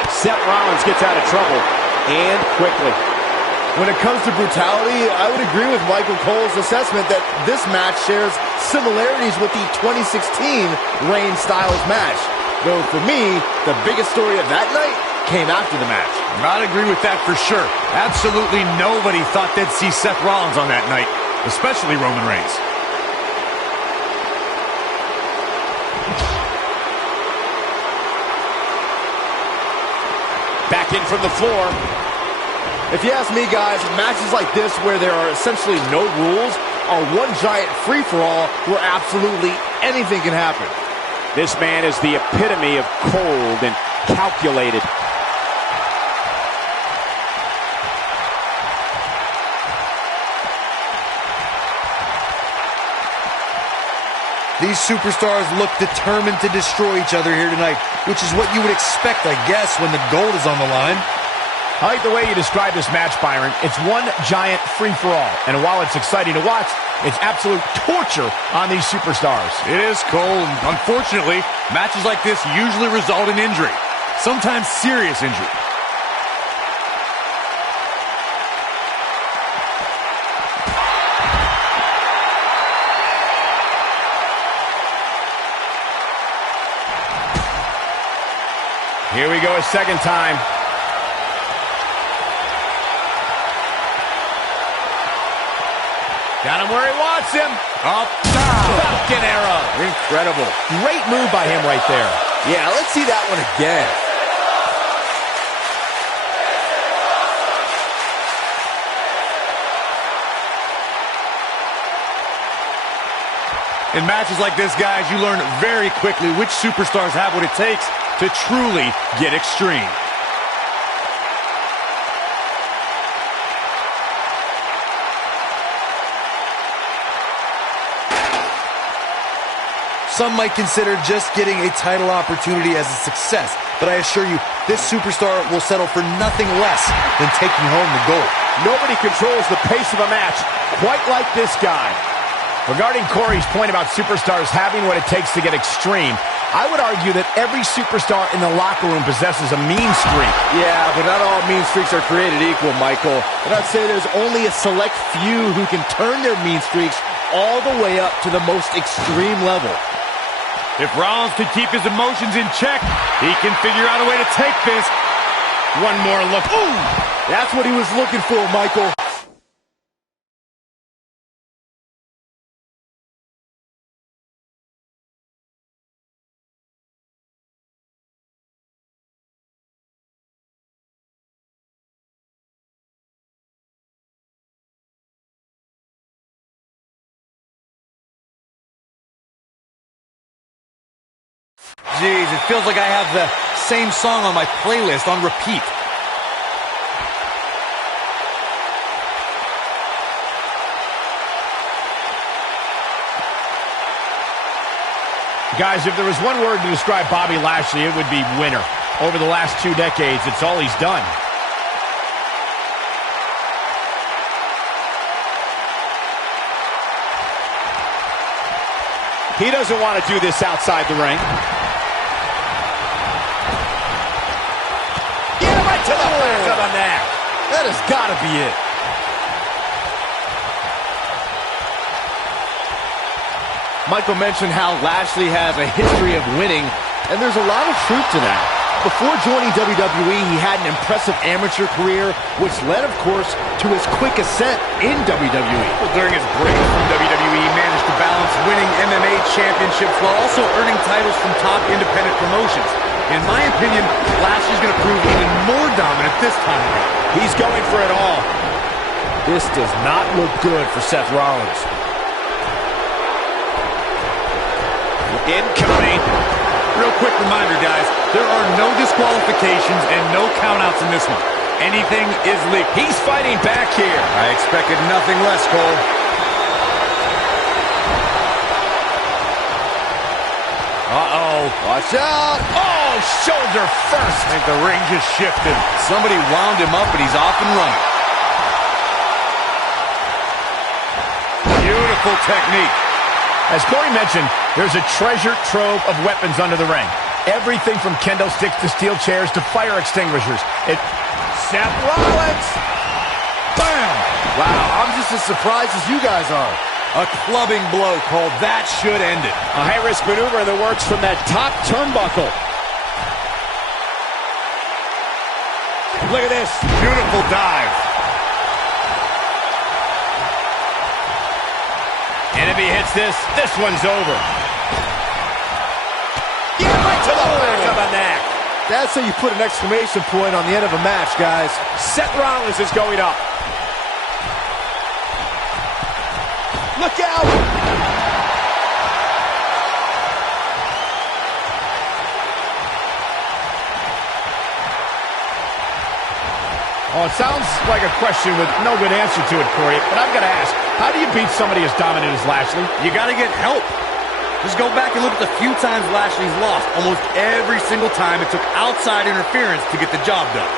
Seth Rollins gets out of trouble, and quickly. When it comes to brutality, I would agree with Michael Cole's assessment that this match shares similarities with the 2016 Reigns-Styles match. Though for me, the biggest story of that night came after the match. I'd agree with that for sure. Absolutely nobody thought they'd see Seth Rollins on that night, especially Roman Reigns. Back in from the floor. If you ask me, guys, matches like this where there are essentially no rules are one giant free-for-all where absolutely anything can happen. This man is the epitome of cold and calculated. These superstars look determined to destroy each other here tonight, which is what you would expect, I guess, when the gold is on the line. I like the way you describe this match, Byron. It's one giant free-for-all. And while it's exciting to watch, it's absolute torture on these superstars. It is, Cole, and unfortunately, matches like this usually result in injury. Sometimes serious injury. Here we go a second time. Got him where he wants him. Up top. Falcon arrow. Incredible. Great move by him right there. Yeah, let's see that one again. In matches like this, guys, you learn very quickly which superstars have what it takes to truly get extreme. Some might consider just getting a title opportunity as a success, but I assure you, this superstar will settle for nothing less than taking home the gold. Nobody controls the pace of a match quite like this guy. Regarding Corey's point about superstars having what it takes to get extreme, I would argue that every superstar in the locker room possesses a mean streak. Yeah, but not all mean streaks are created equal, Michael. And I'd say there's only a select few who can turn their mean streaks all the way up to the most extreme level. If Rollins can keep his emotions in check, he can figure out a way to take this. One more look. Ooh! That's what he was looking for, Michael. Jeez, it feels like I have the same song on my playlist on repeat. Guys, if there was one word to describe Bobby Lashley, it would be winner. Over the last 2 decades, it's all he's done. He doesn't want to do this outside the ring. Yeah, right to the back of the neck. That has got to be it. Michael mentioned how Lashley has a history of winning, and there's a lot of truth to that. Before joining WWE, he had an impressive amateur career, which led, of course, to his quick ascent in WWE. Well, during his break from WWE, he managed to balance winning MMA championships while also earning titles from top independent promotions. In my opinion, Lashley's going to prove even more dominant this time around. He's going for it all. This does not look good for Seth Rollins. Incoming. Real quick reminder, guys, there are no disqualifications and no countouts in this one. Anything is legal. He's fighting back here. I expected nothing less, Cole. Uh-oh. Watch out! Oh, shoulder first. I think the ring just shifted. Somebody wound him up and he's off and running. Beautiful technique. As Corey mentioned, there's a treasure trove of weapons under the ring. Everything from kendo sticks to steel chairs to fire extinguishers. Seth Rollins! Bam! Wow, I'm just as surprised as you guys are. A clubbing blow, Cole. That should end it. A high-risk maneuver in the works from that top turnbuckle. Look at this. Beautiful dive. And if he hits this, this one's over. Yeah, right to the back of the neck. That's how you put an exclamation point on the end of a match, guys. Seth Rollins is going up. Look out! Oh, it sounds like a question with no good answer to it, Corey, but I've got to ask, how do you beat somebody as dominant as Lashley? You got to get help. Just go back and look at the few times Lashley's lost. Almost every single time it took outside interference to get the job done.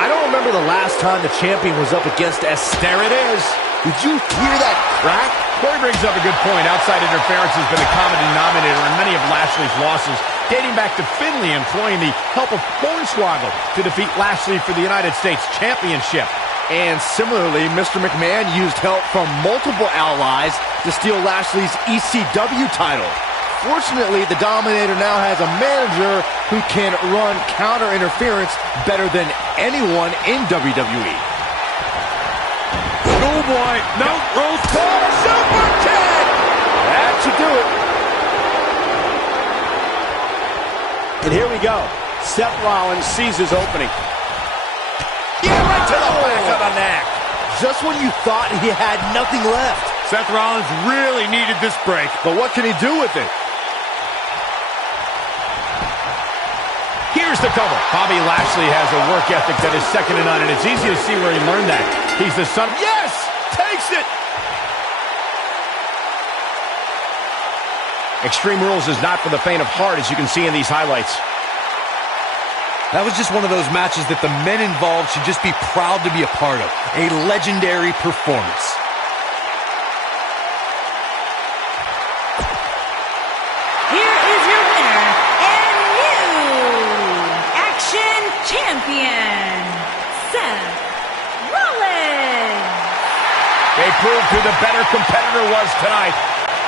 I don't remember the last time the champion was up against There it is. Did you hear that crack? Corey brings up a good point. Outside interference has been a common denominator in many of Lashley's losses, dating back to Finlay employing the help of Hornswoggle to defeat Lashley for the United States Championship. And similarly, Mr. McMahon used help from multiple allies to steal Lashley's ECW title. Fortunately, the Dominator now has a manager who can run counter interference better than anyone in WWE. Schoolboy, no, Rose Cole, Super kick! That should do it. And here we go. Seth Rollins sees his opening. Yeah, right to the back of the neck. Just when you thought he had nothing left. Seth Rollins really needed this break. But what can he do with it? Here's the cover. Bobby Lashley has a work ethic that is second to none, and it's easy to see where he learned that. He's the son of... Yes! Takes it! Extreme Rules is not for the faint of heart, as you can see in these highlights. That was just one of those matches that the men involved should just be proud to be a part of. A legendary performance. Here is your winner and new Action Champion, Seth Rollins. They proved who the better competitor was tonight.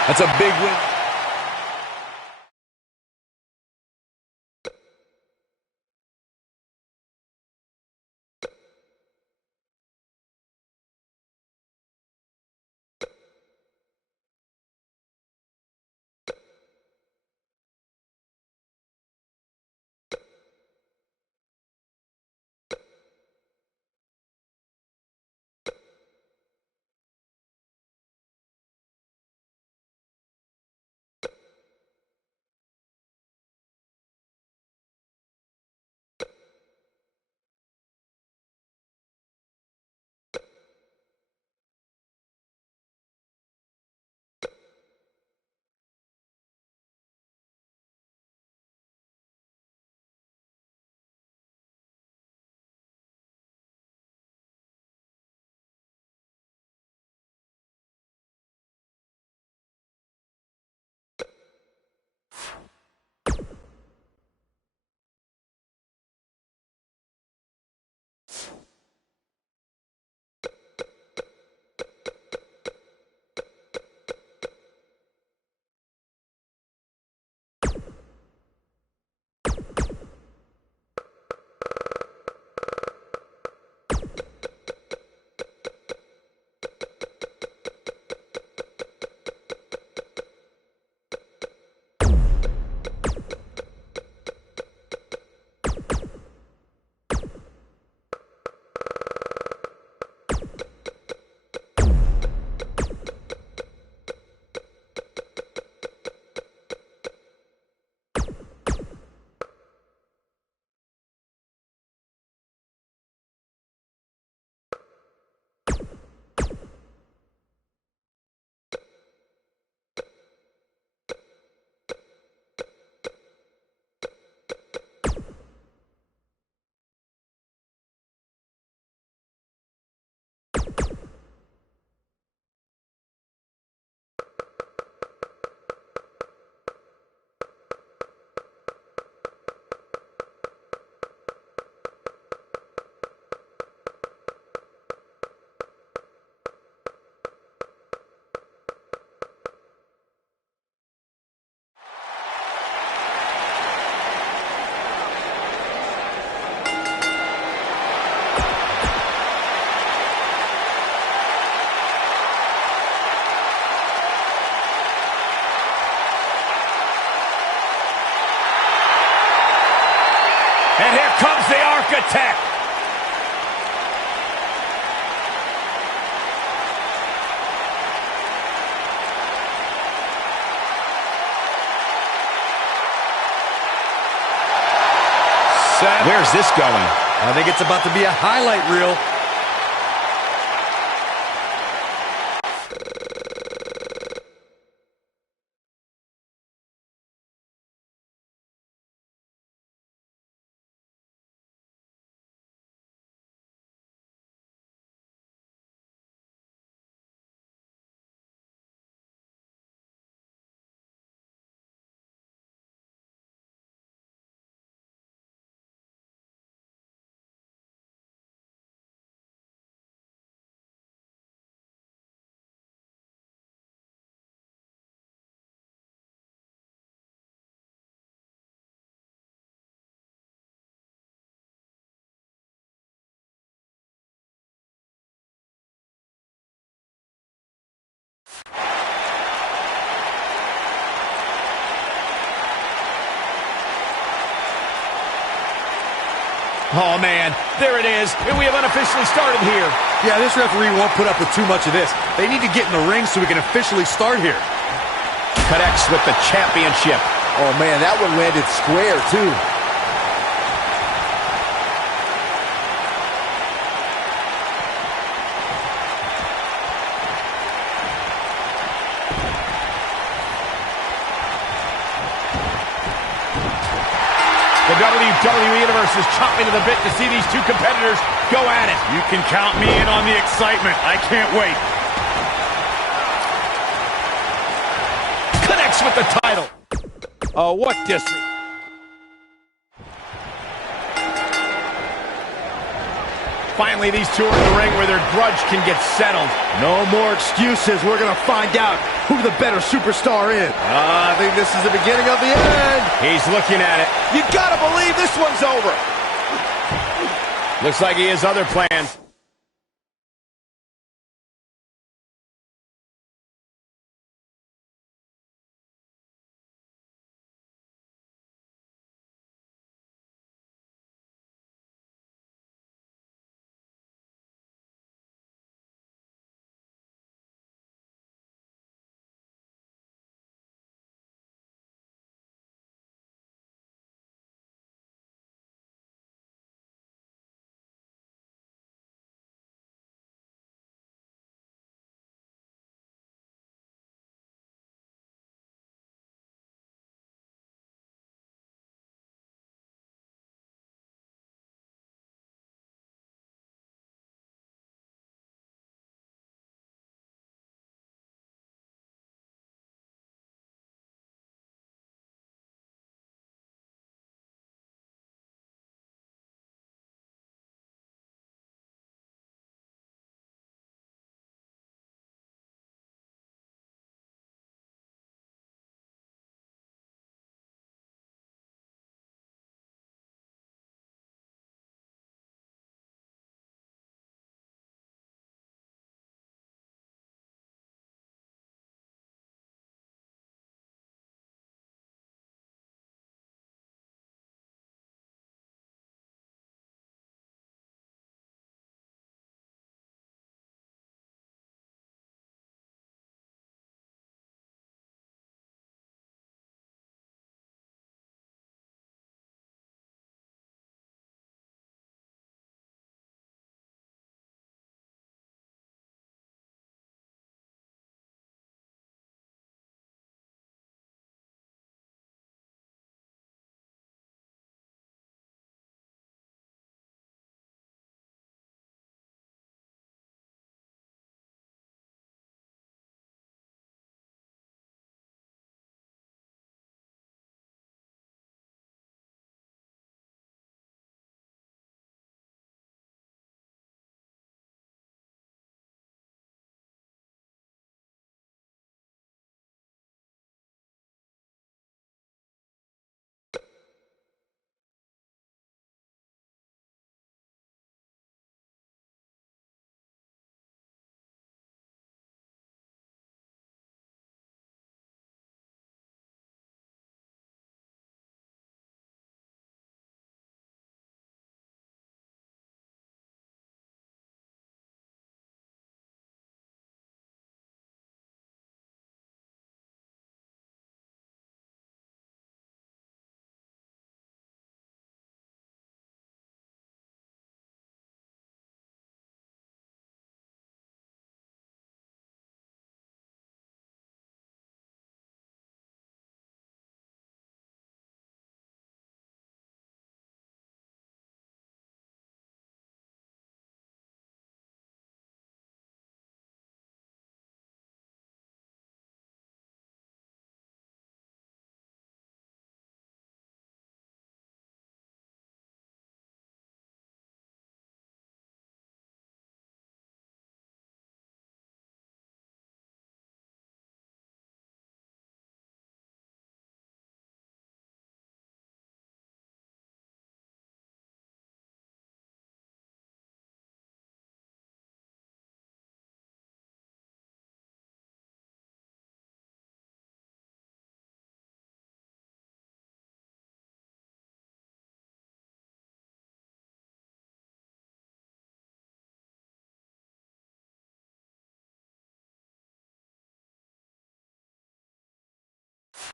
That's a big win. tech. Where's this going? I think it's about to be a highlight reel. Oh, man, there it is, and we have unofficially started here. Yeah, this referee won't put up with too much of this. They need to get in the ring so we can officially start here. Connects with the championship. Oh, man, that one landed square, too. The WWE Universe is chomping to the bit to see these two competitors go at it. You can count me in on the excitement. I can't wait. Connects with the title. Oh, what disrespect. Finally, these two are in the ring where their grudge can get settled. No more excuses. We're going to find out who the better superstar is. I think this is the beginning of the end. He's looking at it. You got to believe this one's over. Looks like he has other plans.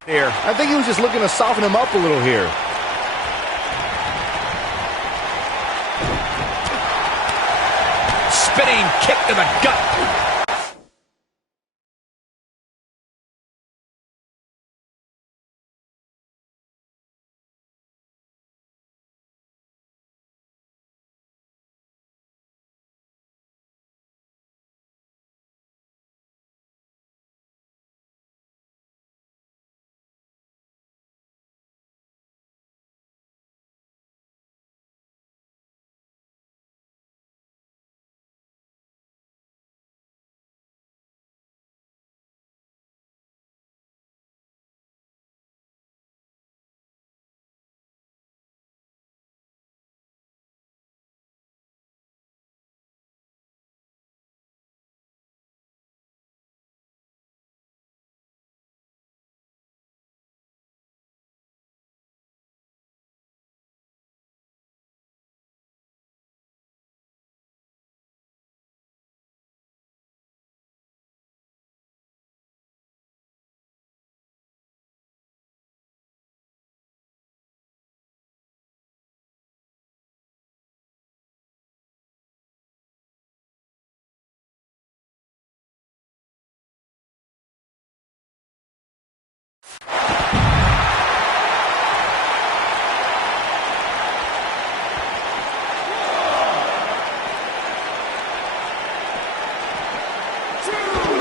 here. I think he was just looking to soften him up a little here. Spinning kick to the gut.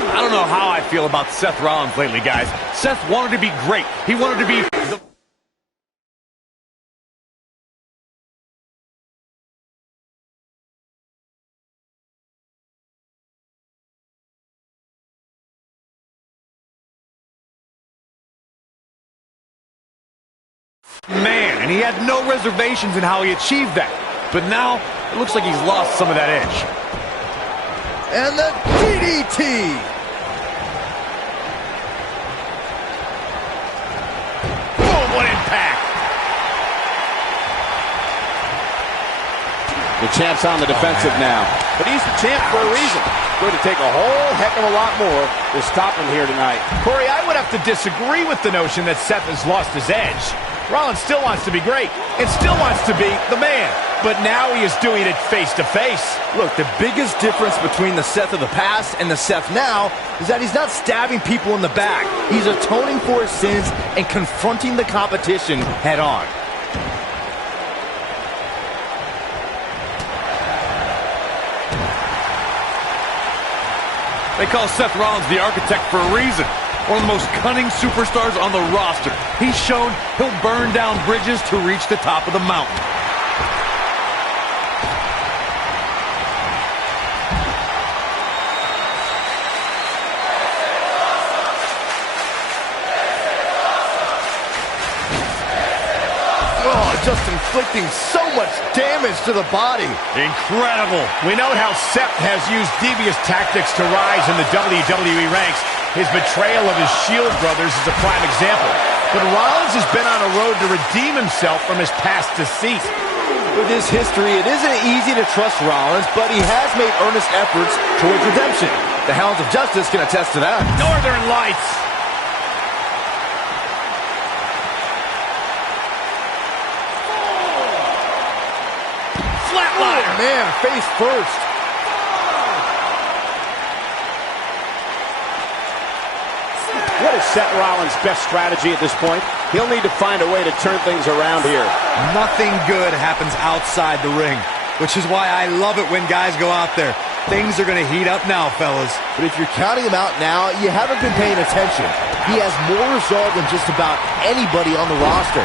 I don't know how I feel about Seth Rollins lately, guys. Seth wanted to be great. He wanted to be the... man, and he had no reservations in how he achieved that. But now, it looks like he's lost some of that edge. And the DDT! What impact! The champ's on the defensive now. But he's the champ for a reason. Going to take a whole heck of a lot more to stop him here tonight. Corey, I would have to disagree with the notion that Seth has lost his edge. Rollins still wants to be great and still wants to be the man. But now he is doing it face to face. Look, the biggest difference between the Seth of the past and the Seth now is that he's not stabbing people in the back. He's atoning for his sins and confronting the competition head on. They call Seth Rollins the architect for a reason. One of the most cunning superstars on the roster. He's shown he'll burn down bridges to reach the top of the mountain. Just inflicting so much damage to the body. Incredible. We know how Seth has used devious tactics to rise in the WWE ranks. His betrayal of his Shield brothers is a prime example. But Rollins has been on a road to redeem himself from his past deceit. With his history, it isn't easy to trust Rollins, but he has made earnest efforts towards redemption. The Hounds of Justice can attest to that. Northern Lights. Oh, man, face first. What is Seth Rollins' best strategy at this point? He'll need to find a way to turn things around here. Nothing good happens outside the ring, which is why I love it when guys go out there. Things are going to heat up now, fellas. But if you're counting him out now, you haven't been paying attention. He has more resolve than just about anybody on the roster.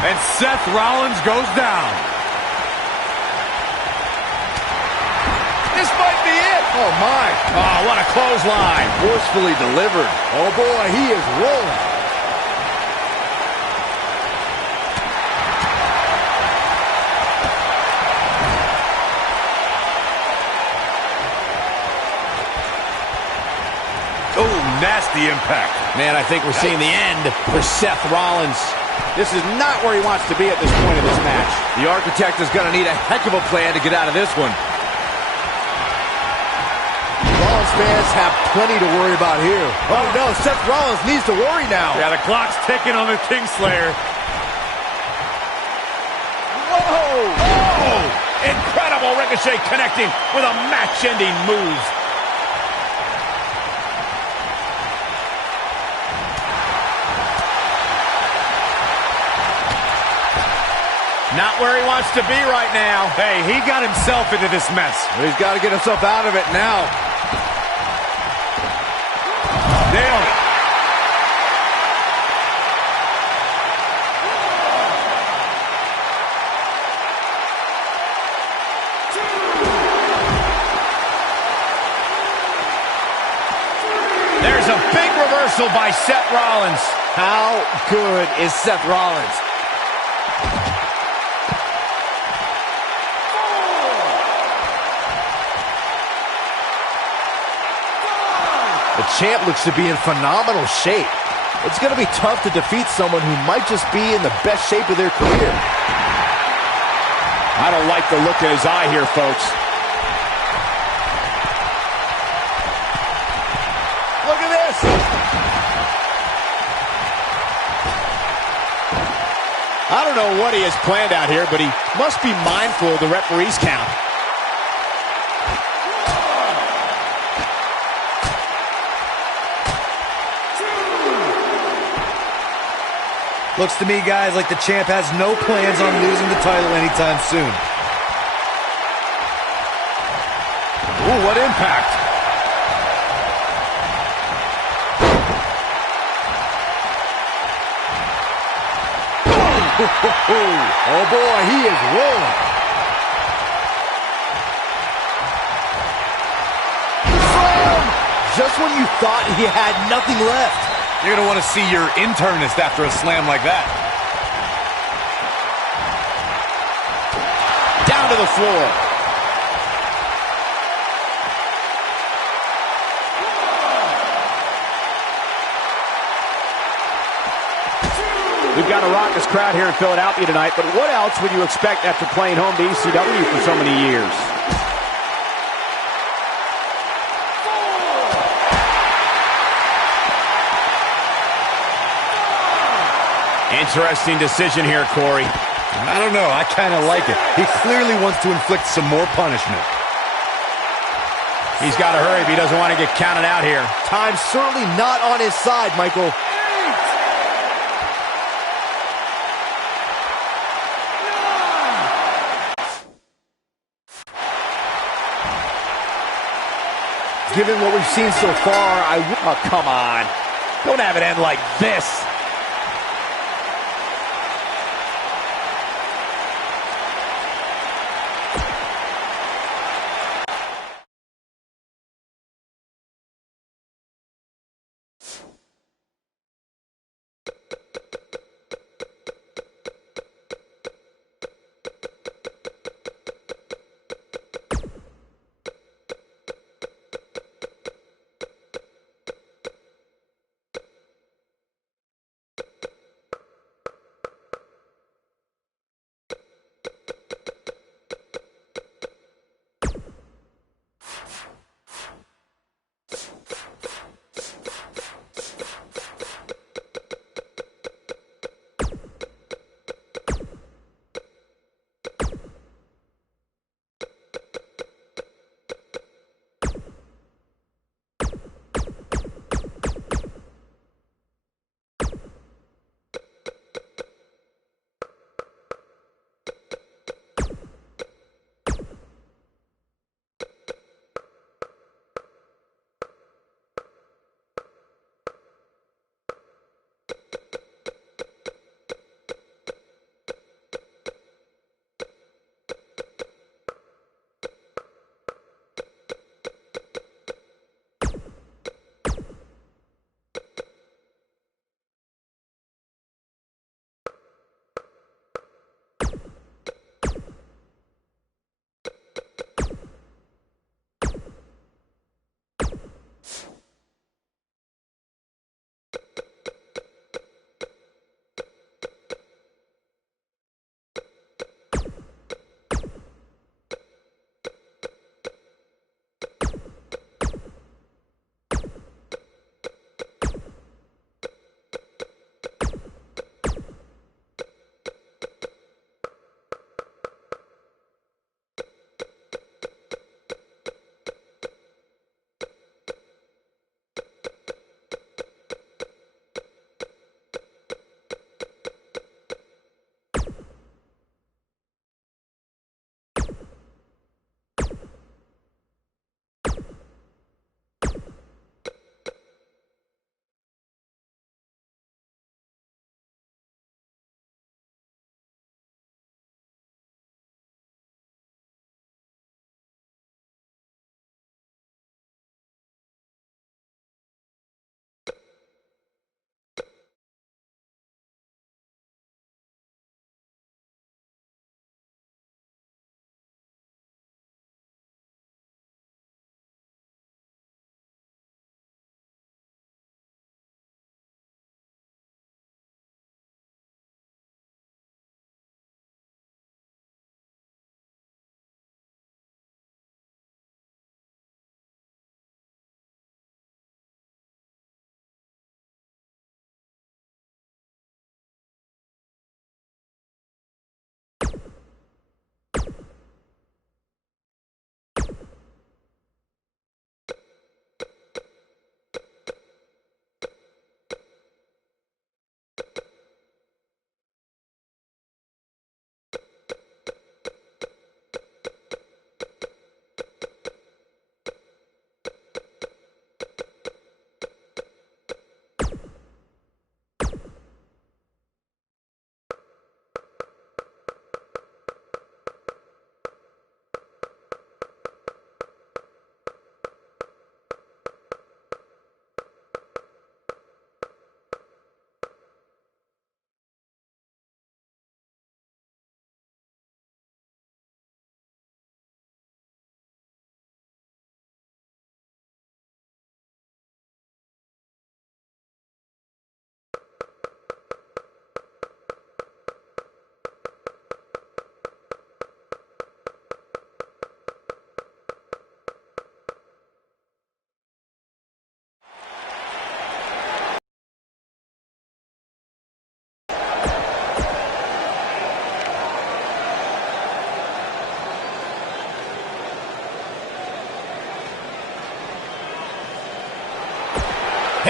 And Seth Rollins goes down. This might be it. Oh, my. Oh, what a clothesline. Forcefully delivered. Oh, boy, he is rolling. Oh, nasty impact. Man, I think we're seeing the end for Seth Rollins. This is not where he wants to be at this point in this match. The Architect is going to need a heck of a plan to get out of this one. Rollins fans have plenty to worry about here. Oh, no, Seth Rollins needs to worry now. Yeah, the clock's ticking on the Kingslayer. Whoa! Oh, incredible Ricochet connecting with a match-ending move. Not where he wants to be right now. Hey, he got himself into this mess. He's got to get himself out of it now. Nailed it. There's a big reversal by Seth Rollins. How good is Seth Rollins? The champ looks to be in phenomenal shape. It's going to be tough to defeat someone who might just be in the best shape of their career. I don't like the look in his eye here, folks. Look at this! I don't know what he has planned out here, but he must be mindful of the referee's count. Looks to me, guys, like the champ has no plans on losing the title anytime soon. Ooh, what impact. Oh, boy, he is rolling. Slam! Just when you thought he had nothing left. You're going to want to see your internist after a slam like that. Down to the floor. We've got a raucous crowd here in Philadelphia tonight, but what else would you expect after playing home to ECW for so many years? Interesting decision here, Corey. I don't know. I kind of like it. He clearly wants to inflict some more punishment. He's got to hurry if he doesn't want to get counted out here. Time's certainly not on his side, Michael. Given what we've seen so far, Oh, come on. Don't have it end like this.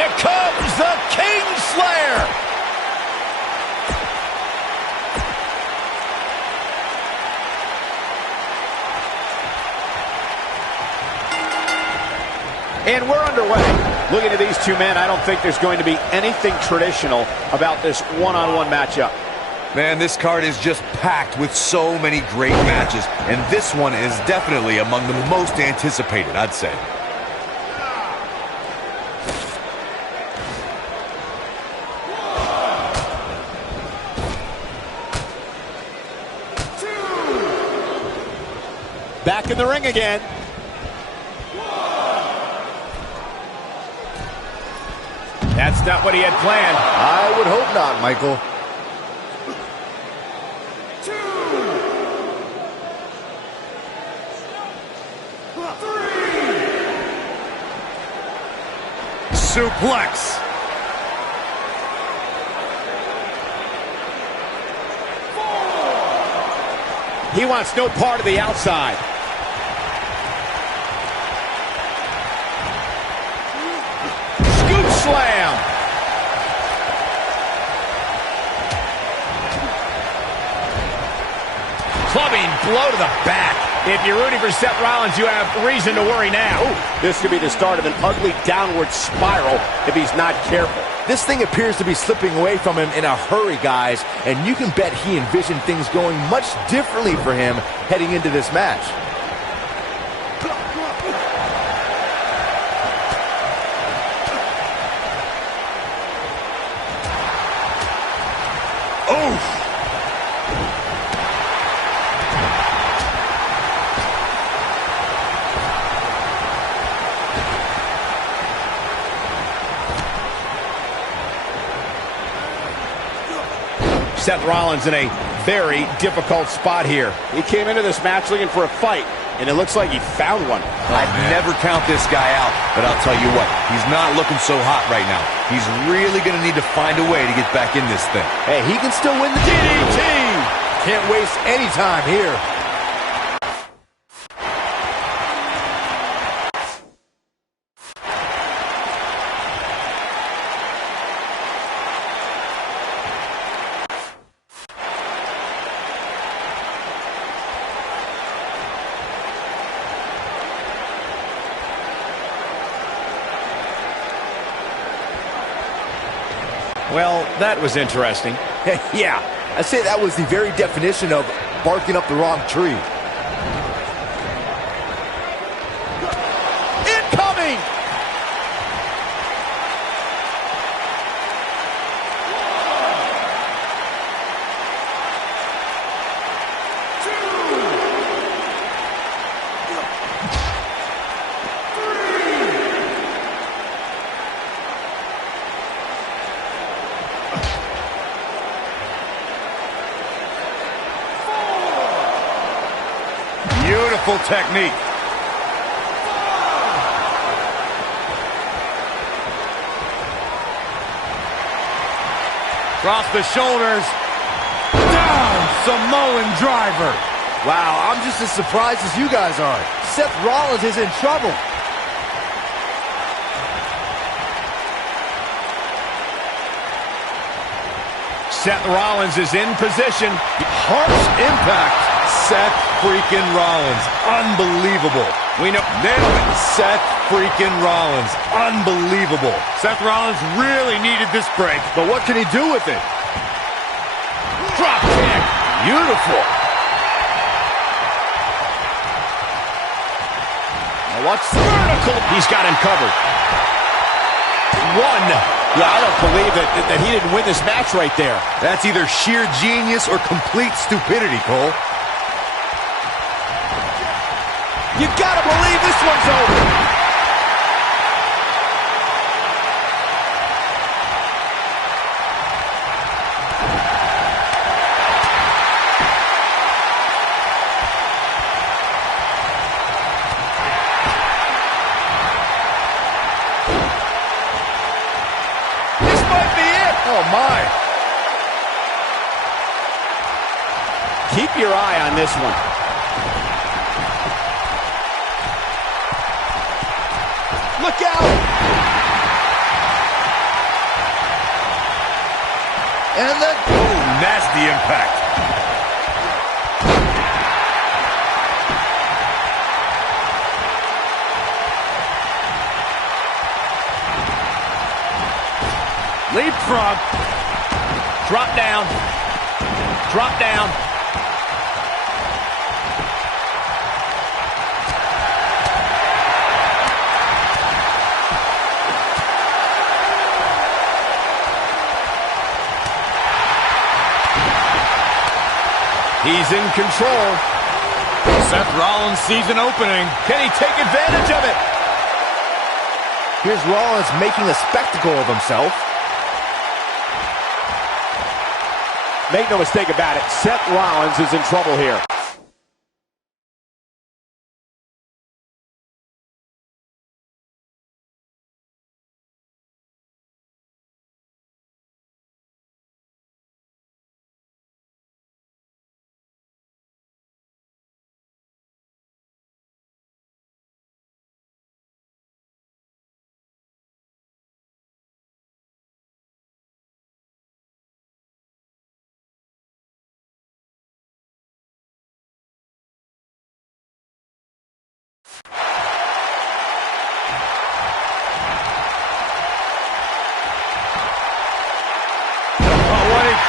Here comes the Kingslayer. And we're underway. Looking at these two men, I don't think there's going to be anything traditional about this one-on-one matchup. Man, this card is just packed with so many great matches, and this one is definitely among the most anticipated, I'd say. Back in the ring again. That's not what he had planned. I would hope not, Michael. Suplex. He wants no part of the outside. Scoop slam. Clubbing blow to the back. If you're rooting for Seth Rollins, you have reason to worry now. Ooh, this could be the start of an ugly downward spiral if he's not careful. This thing appears to be slipping away from him in a hurry, guys, and you can bet he envisioned things going much differently for him heading into this match. Oof. Seth Rollins in a very difficult spot here. He came into this match looking for a fight, and it looks like he found one. I'd never count this guy out, but I'll tell you what, he's not looking so hot right now. He's really going to need to find a way to get back in this thing. Hey, he can still win the DDT! Can't waste any time here. Well, that was interesting. Yeah, I'd say that was the very definition of barking up the wrong tree. Incoming! Beautiful technique. Cross the shoulders. Down, Samoan driver. Wow, I'm just as surprised as you guys are. Seth Rollins is in trouble. Seth Rollins is in position. Harsh impact. Seth freaking Rollins. Unbelievable. We know. Nailed it. Seth freaking Rollins. Unbelievable. Seth Rollins really needed this break. But what can he do with it? Drop kick. Beautiful. Now watch the vertical. He's got him covered. One. Yeah, I don't believe that he didn't win this match right there. That's either sheer genius or complete stupidity, Cole. You gotta believe this one's over. This might be it. Oh, my. Keep your eye on this one. Look out! And then... Oh, nasty impact. Leapfrog. Drop down. Drop down. He's in control. Seth Rollins sees an opening. Can he take advantage of it? Here's Rollins making a spectacle of himself. Make no mistake about it, Seth Rollins is in trouble here.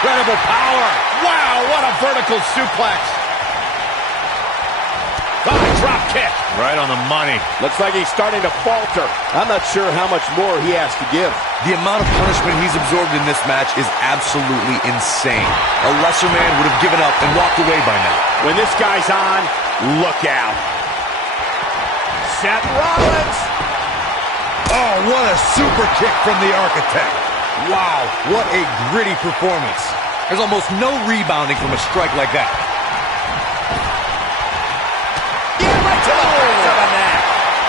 Incredible power. Wow, what a vertical suplex. Oh, drop kick. Right on the money. Looks like he's starting to falter. I'm not sure how much more he has to give. The amount of punishment he's absorbed in this match is absolutely insane. A lesser man would have given up and walked away by now. When this guy's on, look out. Seth Rollins. Oh, what a super kick from the Architect. Wow, what a gritty performance. There's almost no rebounding from a strike like that. Yeah, right to the base of the neck.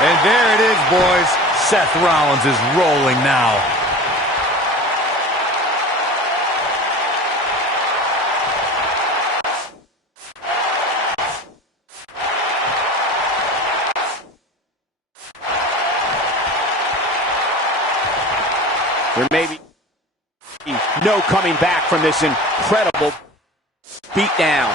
And there it is, boys. Seth Rollins is rolling now. There may be no coming back from this incredible beatdown.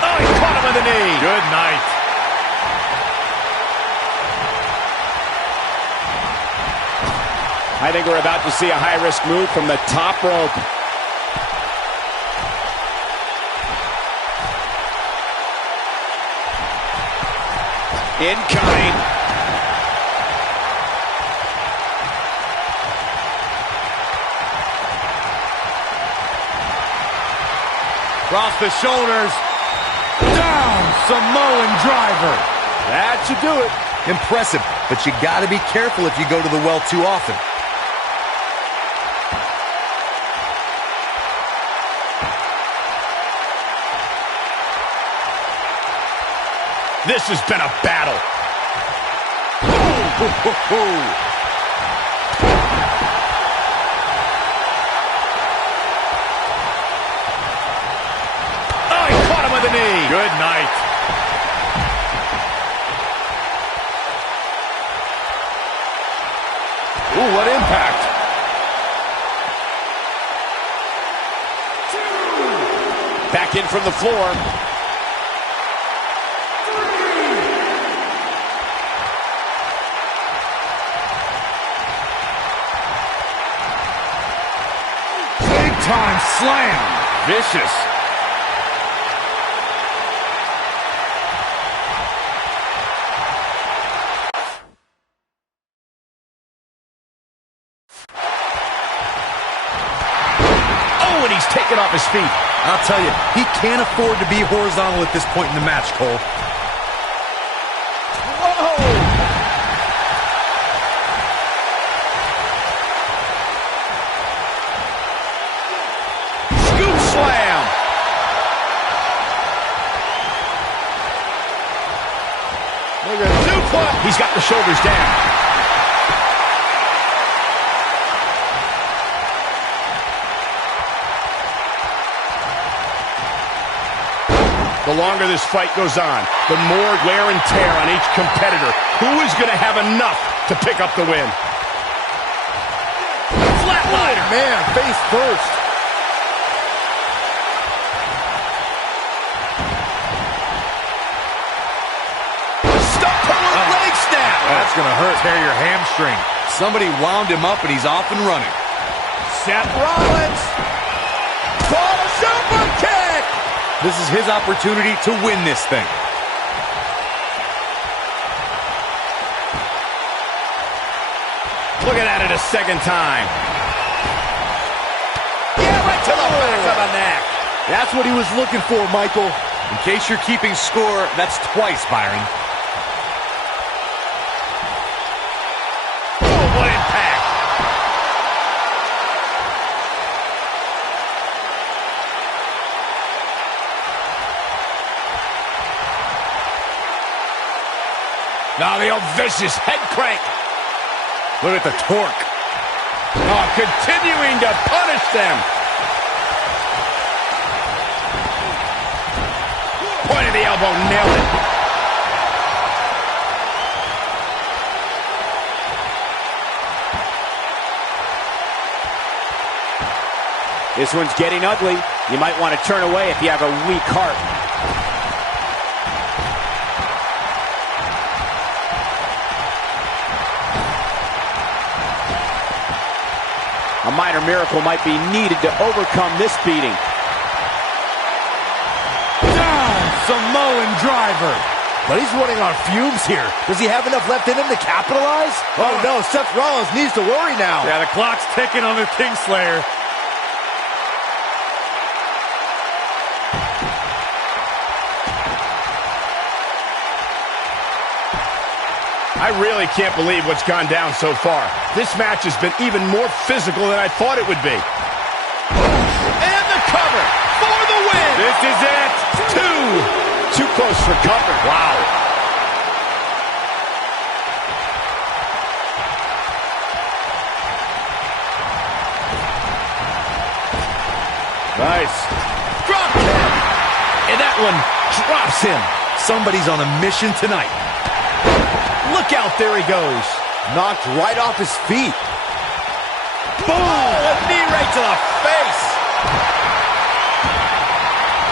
Oh, he caught him with the knee. Good night. I think we're about to see a high-risk move from the top rope. Incoming. Across the shoulders. Down, Samoan driver. That should do it. Impressive, but you got to be careful if you go to the well too often. This has been a battle. Oh, he caught him with a knee. Good night. Ooh, what impact. Back in from the floor. Time slam. Vicious. Oh, and he's taken off his feet. I'll tell you, he can't afford to be horizontal at this point in the match, Cole. He's got the shoulders down. The longer this fight goes on, the more wear and tear on each competitor. Who is going to have enough to pick up the win? Flatliner. Oh, man, face first. Stump puller leg snap. That's going to hurt. Tear your hamstring. Somebody wound him up, and he's off and running. Seth Rollins. Ball super kick. This is his opportunity to win this thing. Looking at it a second time. Yeah, right to the back of the neck. That's what he was looking for, Michael. In case you're keeping score, that's twice, Byron. Oh, what impact. Now the old vicious head crank. Look at the torque. Oh, continuing to punish them. Point of the elbow, nailed it. This one's getting ugly. You might want to turn away if you have a weak heart. A minor miracle might be needed to overcome this beating. Down, Samoan driver. But he's running on fumes here. Does he have enough left in him to capitalize? Oh, no, Seth Rollins needs to worry now. Yeah, the clock's ticking on the Kingslayer. I really can't believe what's gone down so far. This match has been even more physical than I thought it would be. And the cover for the win. This is it. Too close for cover. Wow. Nice. Drop kick. And that one drops him. Somebody's on a mission tonight. Look out, there he goes. Knocked right off his feet. Boom! A knee right to the face.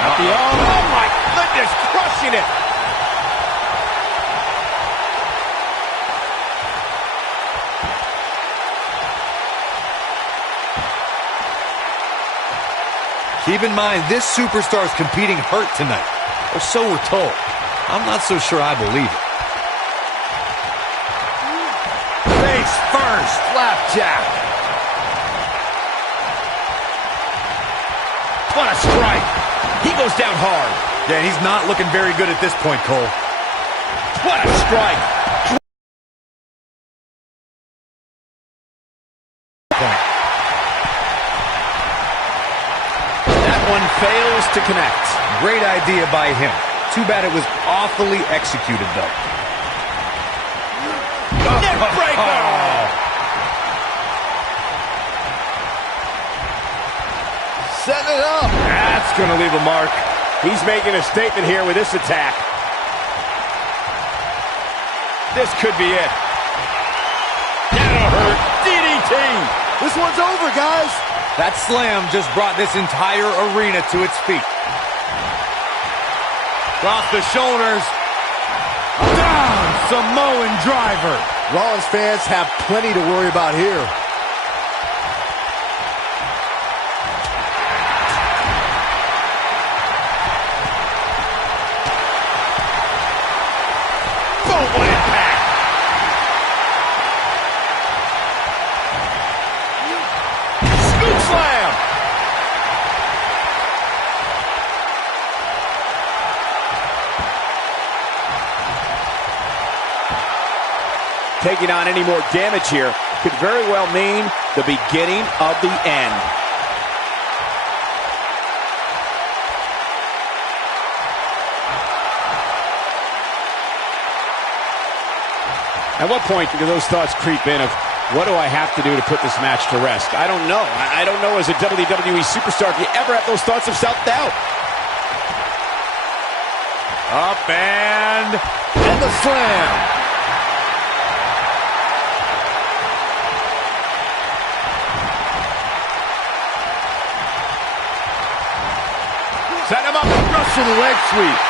Oh, my goodness, crushing it. Keep in mind, this superstar is competing hurt tonight. Or so we're told. I'm not so sure I believe it. Face first, flapjack. What a strike. He goes down hard. Yeah, he's not looking very good at this point, Cole. What a strike. That one fails to connect. Great idea by him. Too bad it was awfully executed, though. Neck breaker! Setting it up. That's going to leave a mark. He's making a statement here with this attack. This could be it. That'll hurt. DDT. This one's over, guys. That slam just brought this entire arena to its feet. Across the shoulders. Down, Samoan driver. Rollins fans have plenty to worry about here. Boom, what impact. Scoop slam. Taking on any more damage here could very well mean the beginning of the end. At what point do those thoughts creep in of, what do I have to do to put this match to rest? I don't know. I don't know as a WWE superstar if you ever have those thoughts of self-doubt. Up and the slam. Set him up. Russian leg sweep.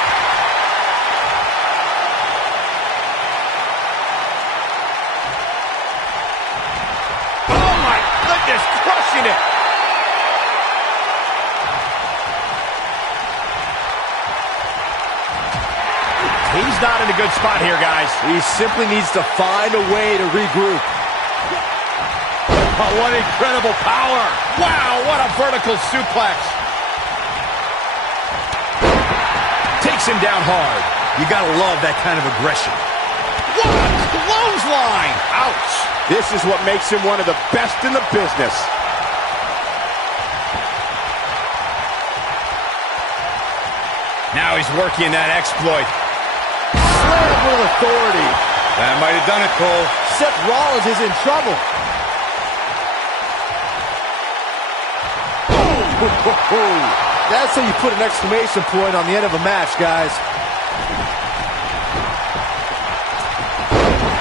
Oh my goodness, crushing it. He's not in a good spot here, guys. He simply needs to find a way to regroup. Oh, what incredible power. Wow, what a vertical suplex. Takes him down hard. you gotta love that kind of aggression. What a clothesline. Ouch. This is what makes him one of the best in the business. Now he's working that exploit. Slam with authority. That might have done it, Cole. Seth Rollins is in trouble. That's how you put an exclamation point on the end of a match, guys.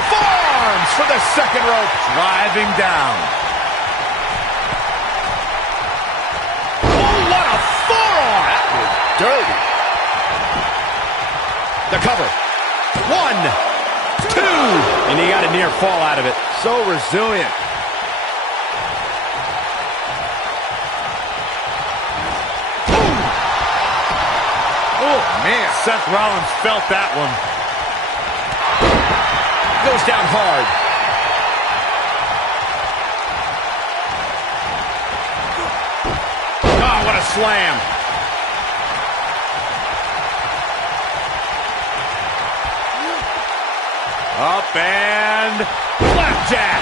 Forearms for the second rope. Driving down. Oh, what a forearm. That was dirty. The cover. 1, 2. And he got a near fall out of it. So resilient. Oh, man. Seth Rollins felt that one. Goes down hard. Oh, what a slam. Up and Flapjack.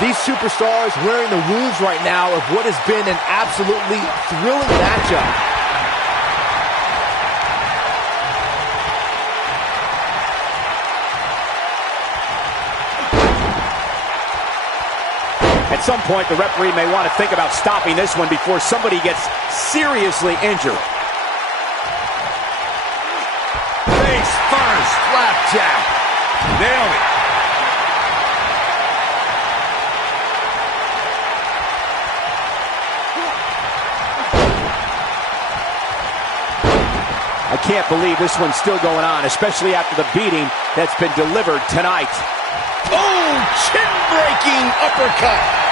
These superstars wearing the wounds right now of what has been an absolutely thrilling matchup. At some point, the referee may want to think about stopping this one before somebody gets seriously injured. face first. Flapjack. Nailed it. I can't believe this one's still going on, especially after the beating that's been delivered tonight. Oh, chin-breaking uppercut.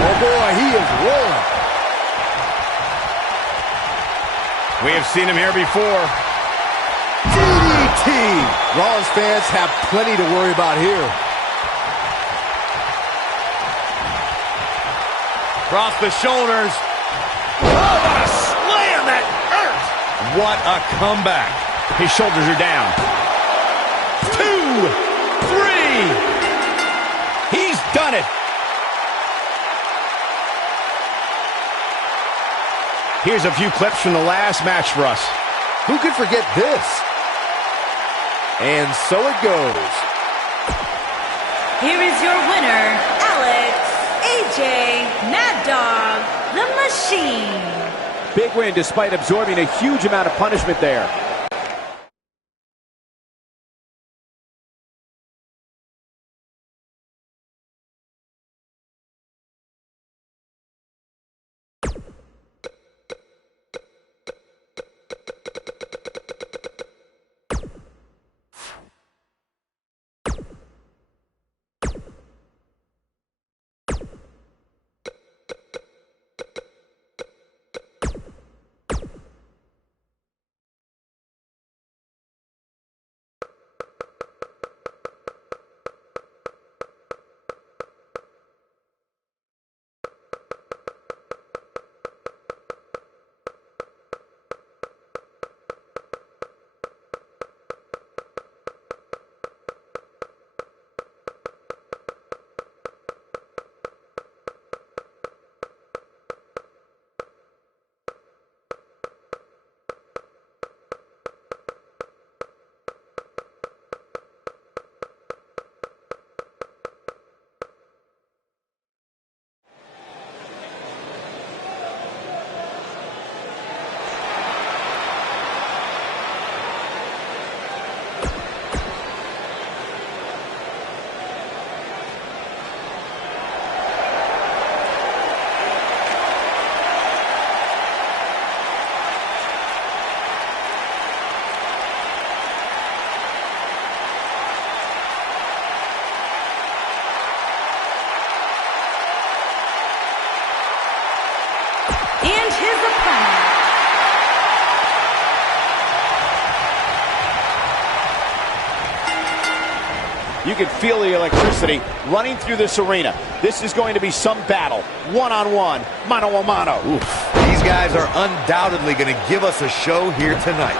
Oh boy, he is rolling. We have seen him here before. DDT. Rollins fans have plenty to worry about here. Across the shoulders. Oh, what a slam that hurt. What a comeback. His shoulders are down. 2, 3. He's done it. Here's a few clips from the last match for us. Who could forget this? And so it goes. Here is your winner, Alex AJ Mad Dog, the Machine. Big win despite absorbing a huge amount of punishment there. You can feel the electricity running through this arena. This is going to be some battle. One-on-one, mano-a-mano. These guys are undoubtedly going to give us a show here tonight.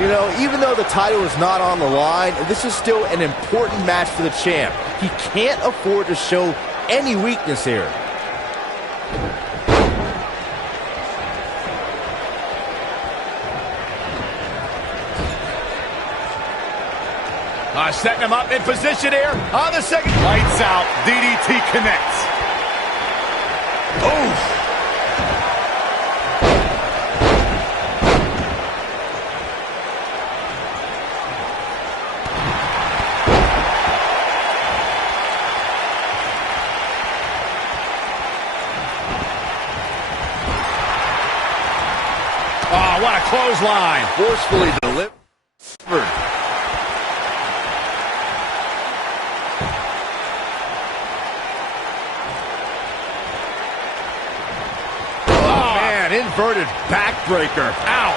You know, even though the title is not on the line, this is still an important match for the champ. He can't afford to show any weakness here. Setting him up in position here on the second. Lights out. DDT connects. Oh! Oh, what a clothesline. Forcefully delivered. Inverted backbreaker. Ow.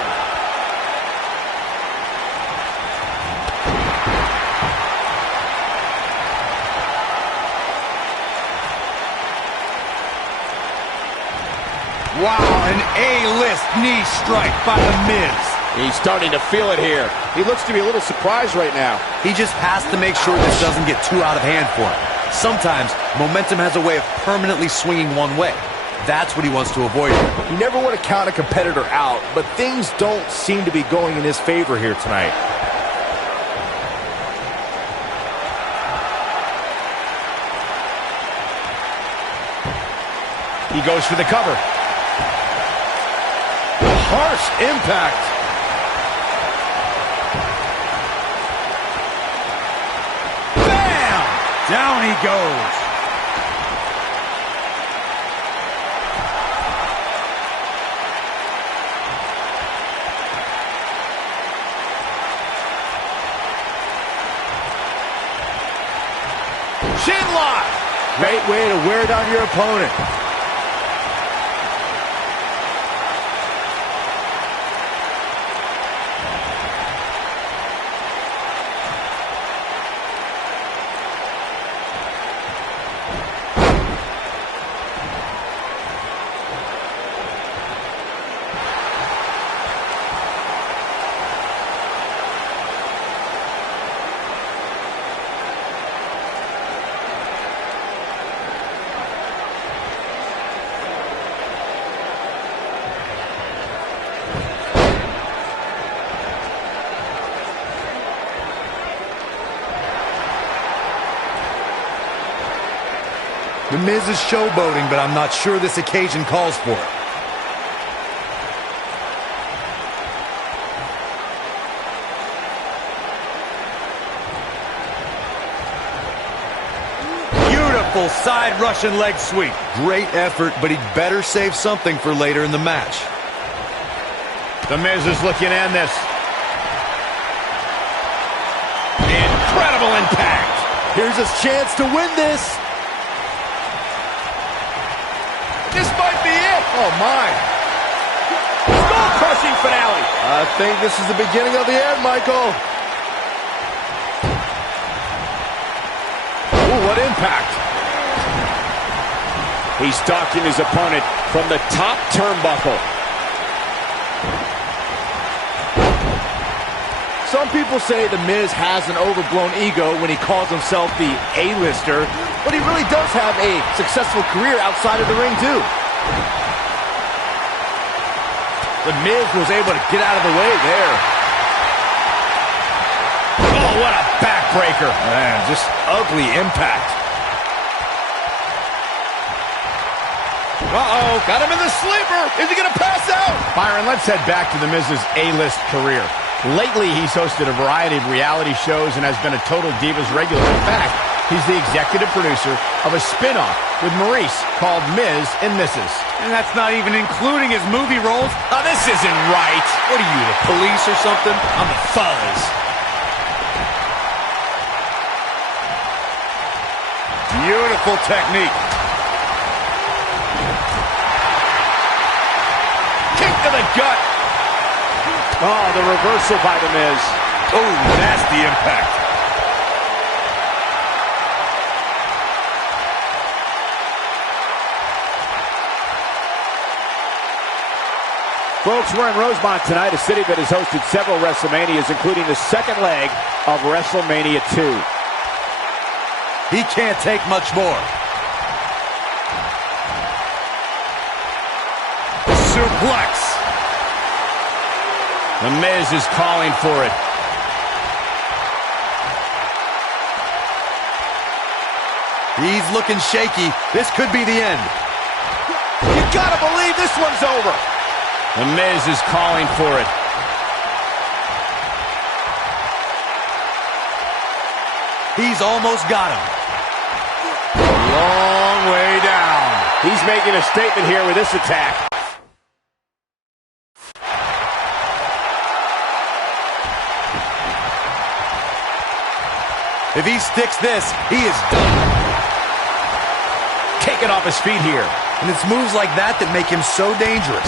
Wow, an A-list knee strike by The Miz. He's starting to feel it here. He looks to be a little surprised right now. He just has to make sure this doesn't get too out of hand for him. Sometimes, momentum has a way of permanently swinging one way. That's what he wants to avoid. You never want to count a competitor out, but things don't seem to be going in his favor here tonight. He goes for the cover. Harsh impact. Bam! Down he goes. Chin lock. Great way to wear down your opponent. The Miz is showboating, but I'm not sure this occasion calls for it. Beautiful side Russian leg sweep. Great effort, but he'd better save something for later in the match. The Miz is looking to end this. Incredible impact. Here's his chance to win this. This might be it. Oh, my. Skull-crushing finale. I think this is the beginning of the end, Michael. Ooh, what impact. He's stalking his opponent from the top turnbuckle. Some people say The Miz has an overblown ego when he calls himself the A-lister, but he really does have a successful career outside of the ring, too. The Miz was able to get out of the way there. Oh, what a backbreaker. Man, just ugly impact. Uh-oh, got him in the sleeper. Is he going to pass out? Byron, let's head back to The Miz's A-list career. Lately, he's hosted a variety of reality shows and has been a Total Divas regular. In fact, he's the executive producer of a spin-off with Maurice called Miz and Mrs. And that's not even including his movie roles. Oh, this isn't right. What are you, the police or something? I'm the Fuzz. Beautiful technique. Kick to the gut. Oh, the reversal by The Miz. Oh, nasty impact. Folks, we're in Rosemont tonight, a city that has hosted several WrestleManias, including the second leg of WrestleMania 2. He can't take much more. Suplex. The Miz is calling for it. He's looking shaky. This could be the end. You gotta believe this one's over. The Miz is calling for it. He's almost got him. Long way down. He's making a statement here with this attack. If he sticks this, he is done. Taken off his feet here. And it's moves like that that make him so dangerous.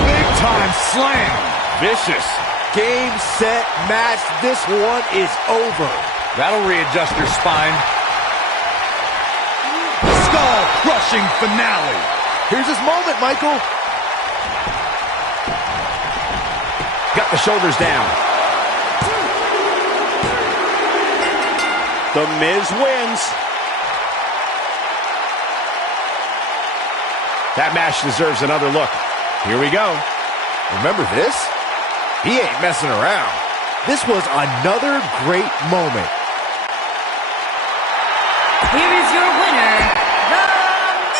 Big time slam. Vicious. Game, set, match. This one is over. That'll readjust your spine. Skull-crushing finale. Here's his moment, Michael. Got the shoulders down. The Miz wins. That match deserves another look. Here we go. Remember this? He ain't messing around. This was another great moment. Here is your winner, The Miz.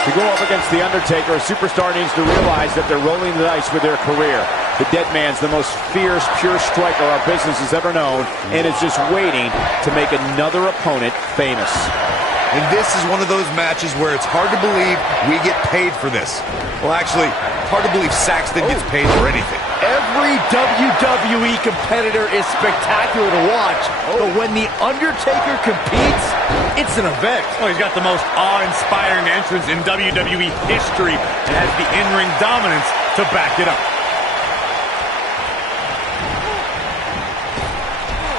To go up against The Undertaker, a superstar needs to realize that they're rolling the dice with their career. The dead man's the most fierce, pure striker our business has ever known, and is just waiting to make another opponent famous. And this is one of those matches where it's hard to believe we get paid for this. Well, actually, hard to believe Saxton gets paid for anything. Every WWE competitor is spectacular to watch, but when The Undertaker competes, it's an event. Well, he's got the most awe-inspiring entrance in WWE history and has the in-ring dominance to back it up.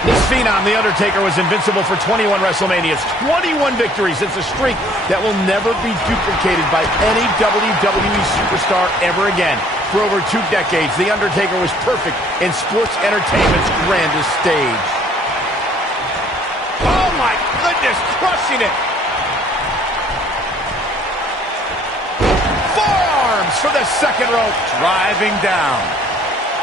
This phenom, The Undertaker, was invincible for 21 WrestleManias, 21 victories. It's a streak that will never be duplicated by any WWE superstar ever again. For over 2 decades, The Undertaker was perfect in sports entertainment's grandest stage. Oh my goodness, crushing it! Forearms for the second rope. Driving down.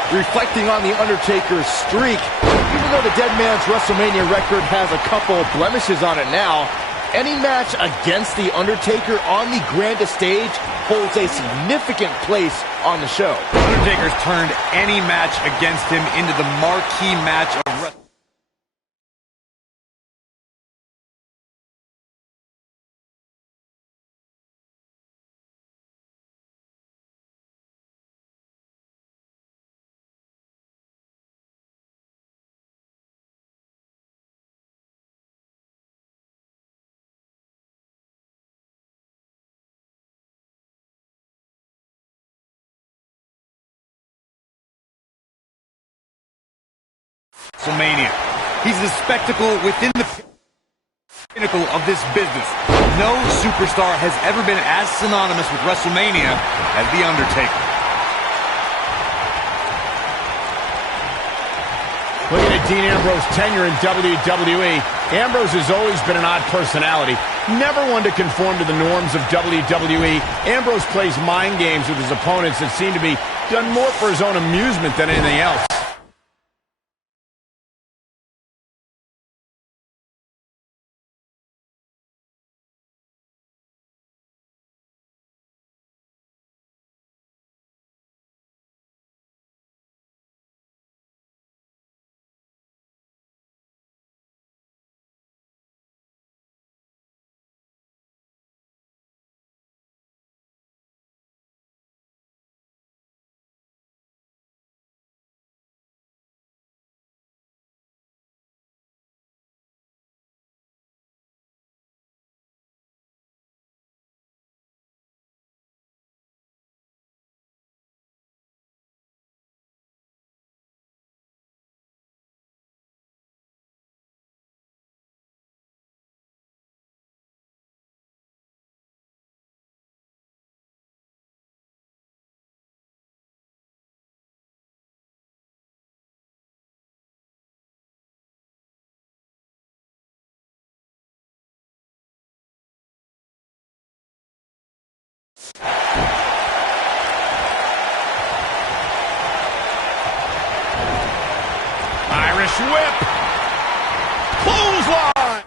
Reflecting on The Undertaker's streak, even though the Dead Man's WrestleMania record has a couple of blemishes on it now, any match against The Undertaker on the grandest stage holds a significant place on the show. Undertaker's turned any match against him into the marquee match of WrestleMania. He's the spectacle within the pinnacle of this business. No superstar has ever been as synonymous with WrestleMania as The Undertaker. Looking at Dean Ambrose's tenure in WWE, Ambrose has always been an odd personality. Never one to conform to the norms of WWE. Ambrose plays mind games with his opponents that seem to be done more for his own amusement than anything else. Irish whip. Clothesline.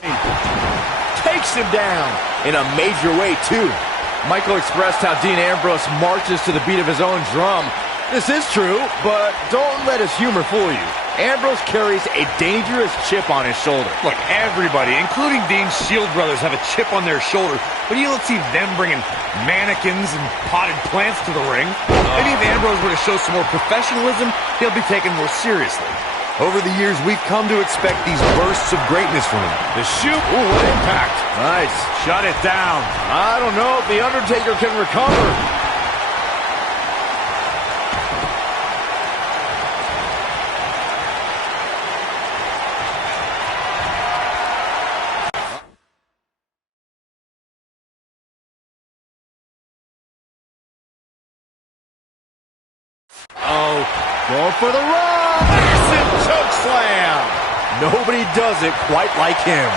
Takes him down in a major way, too. Michael expressed how Dean Ambrose marches to the beat of his own drum. This is true, but don't let his humor fool you. Ambrose carries a dangerous chip on his shoulder. Look, everybody, including Dean's Shield brothers, have a chip on their shoulder, but you don't see them bringing mannequins and potted plants to the ring. Maybe if Ambrose were to show some more professionalism, he'll be taken more seriously. Over the years, we've come to expect these bursts of greatness from him. The shoot. Ooh, what impact. Nice. Shut it down. I don't know if The Undertaker can recover. Oh, going for the run. Massive choke slam. Nobody does it quite like him.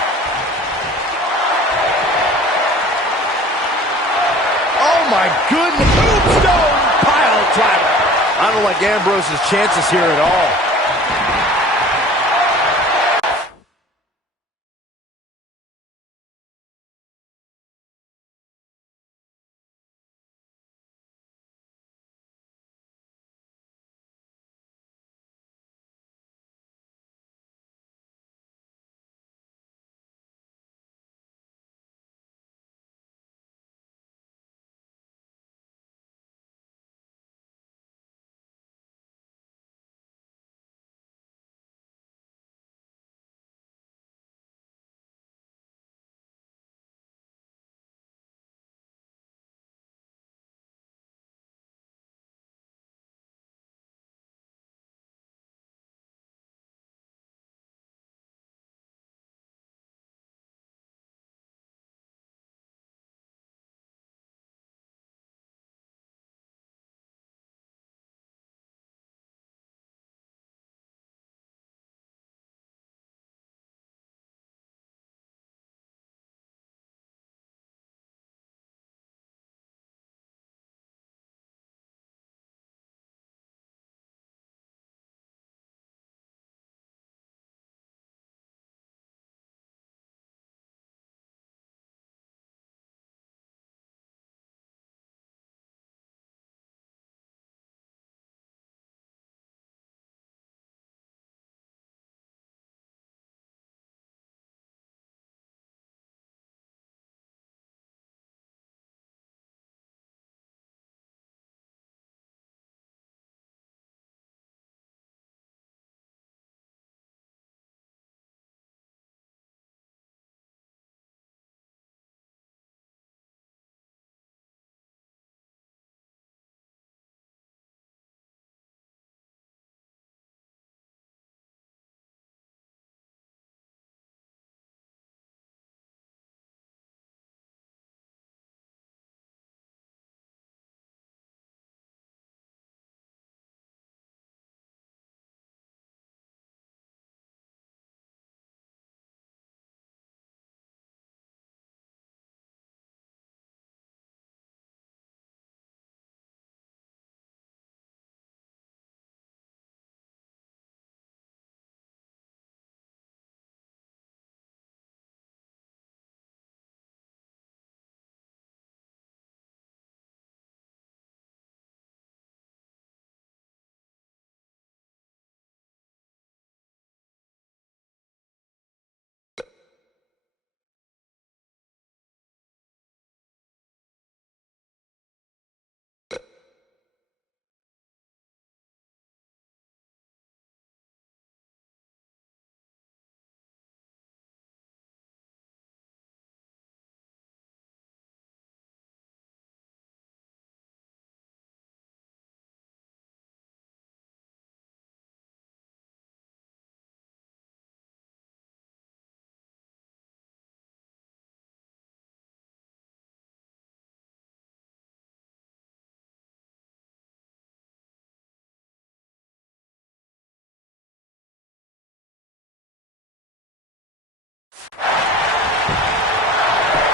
Oh my goodness. Tombstone pile driver. I don't like Ambrose's chances here at all.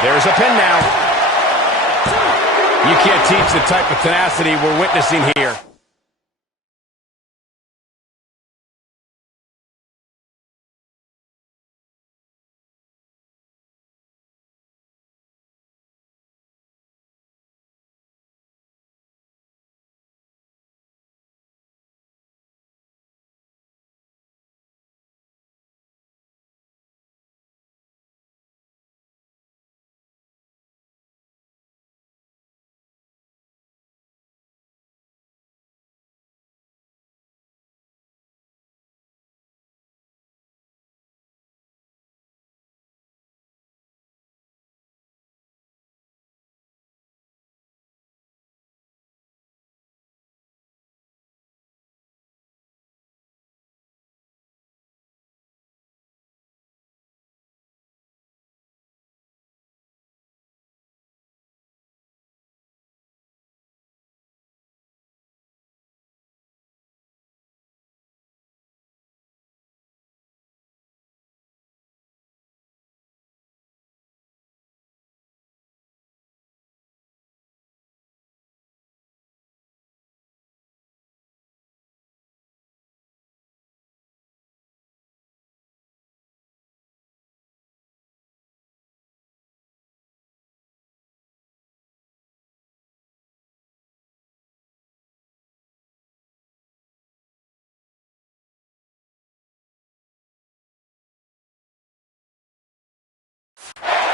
There's a pin now. You can't teach the type of tenacity we're witnessing here.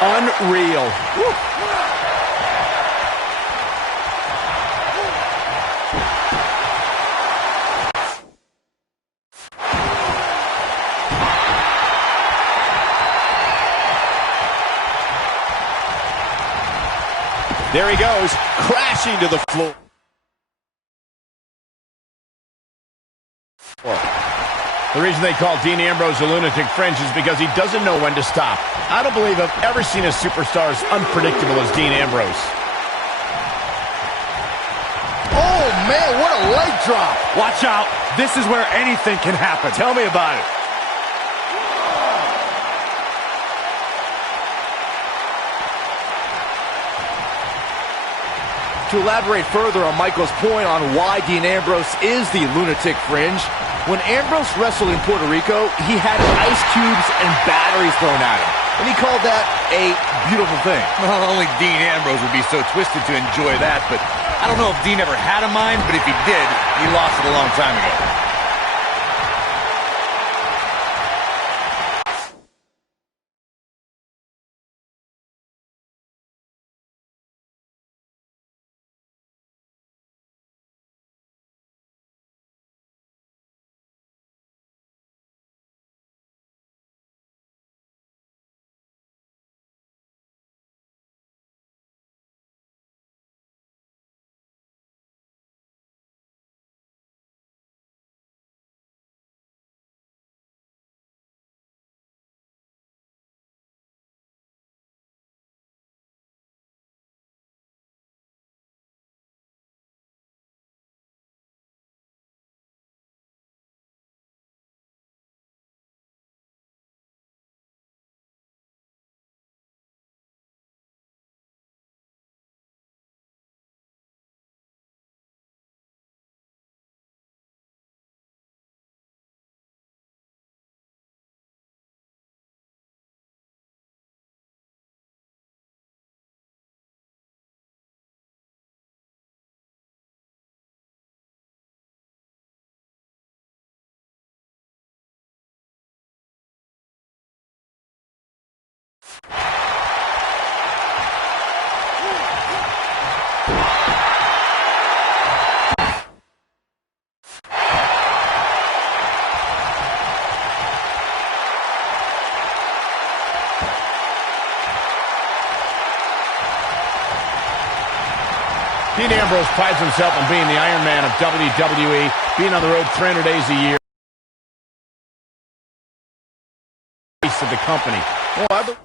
Unreal. Woo. There he goes, crashing to the floor. The reason they call Dean Ambrose a lunatic fringe is because he doesn't know when to stop. I don't believe I've ever seen a superstar as unpredictable as Dean Ambrose. Oh, man, what a leg drop. Watch out. This is where anything can happen. Tell me about it. To elaborate further on Michael's point on why Dean Ambrose is the lunatic fringe, when Ambrose wrestled in Puerto Rico, he had ice cubes and batteries thrown at him. And he called that a beautiful thing. Well, only Dean Ambrose would be so twisted to enjoy that, but I don't know if Dean ever had a mind, but if he did, he lost it a long time ago. Dean Ambrose prides himself on being the Iron Man of WWE, being on the road 300 days a year. Face of the company. Well,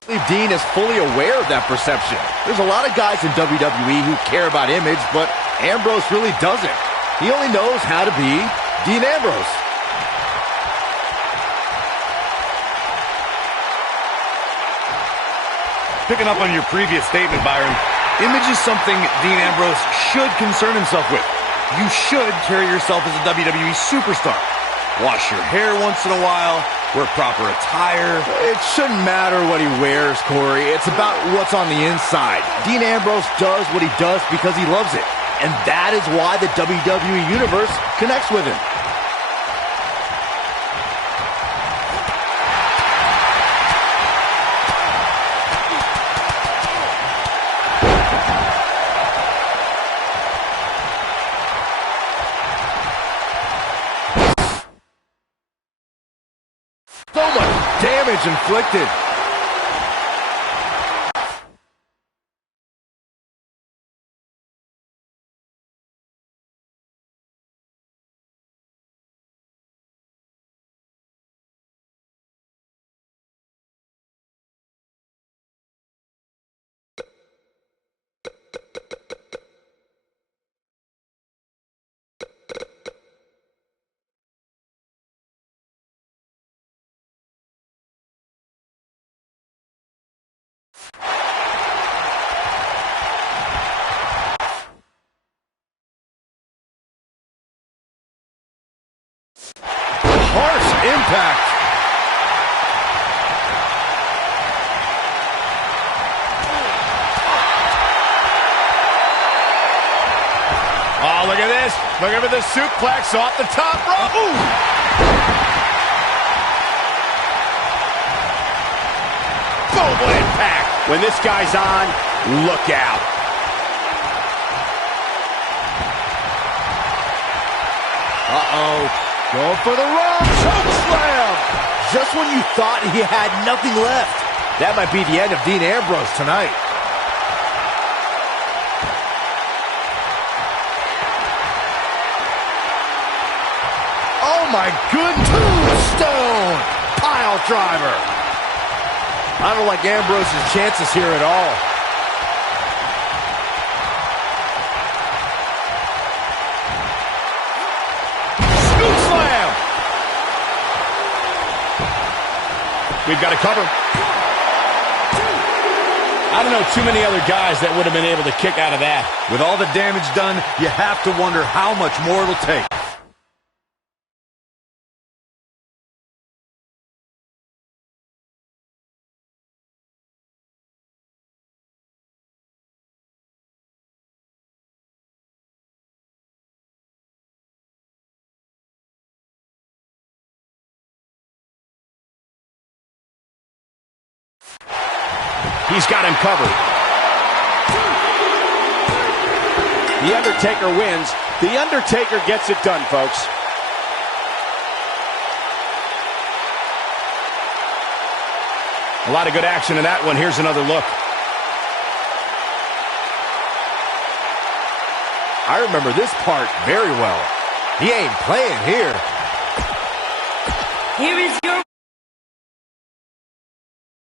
I believe Dean is fully aware of that perception. There's a lot of guys in WWE who care about image, but Ambrose really doesn't. He only knows how to be Dean Ambrose. Picking up on your previous statement, Byron, image is something Dean Ambrose should concern himself with. You should carry yourself as a WWE superstar. Wash your hair once in a while, wear proper attire. It shouldn't matter what he wears, Corey. It's about what's on the inside. Dean Ambrose does what he does because he loves it. And that is why the WWE Universe connects with him. So much damage inflicted. Harsh impact. Oh, look at this. Look at the suplex off the top rope. Ooh. Boom, what impact. When this guy's on, look out. Uh-oh. Going for the run. Choke slam. Just when you thought he had nothing left. That might be the end of Dean Ambrose tonight. Oh my goodness. Tombstone. Pile driver. I don't like Ambrose's chances here at all. We've got to cover. I don't know too many other guys that would have been able to kick out of that. With all the damage done, you have to wonder how much more it'll take. He's got him covered. The Undertaker wins. The Undertaker gets it done, folks. A lot of good action in that one. Here's another look. I remember this part very well. He ain't playing here. Here is your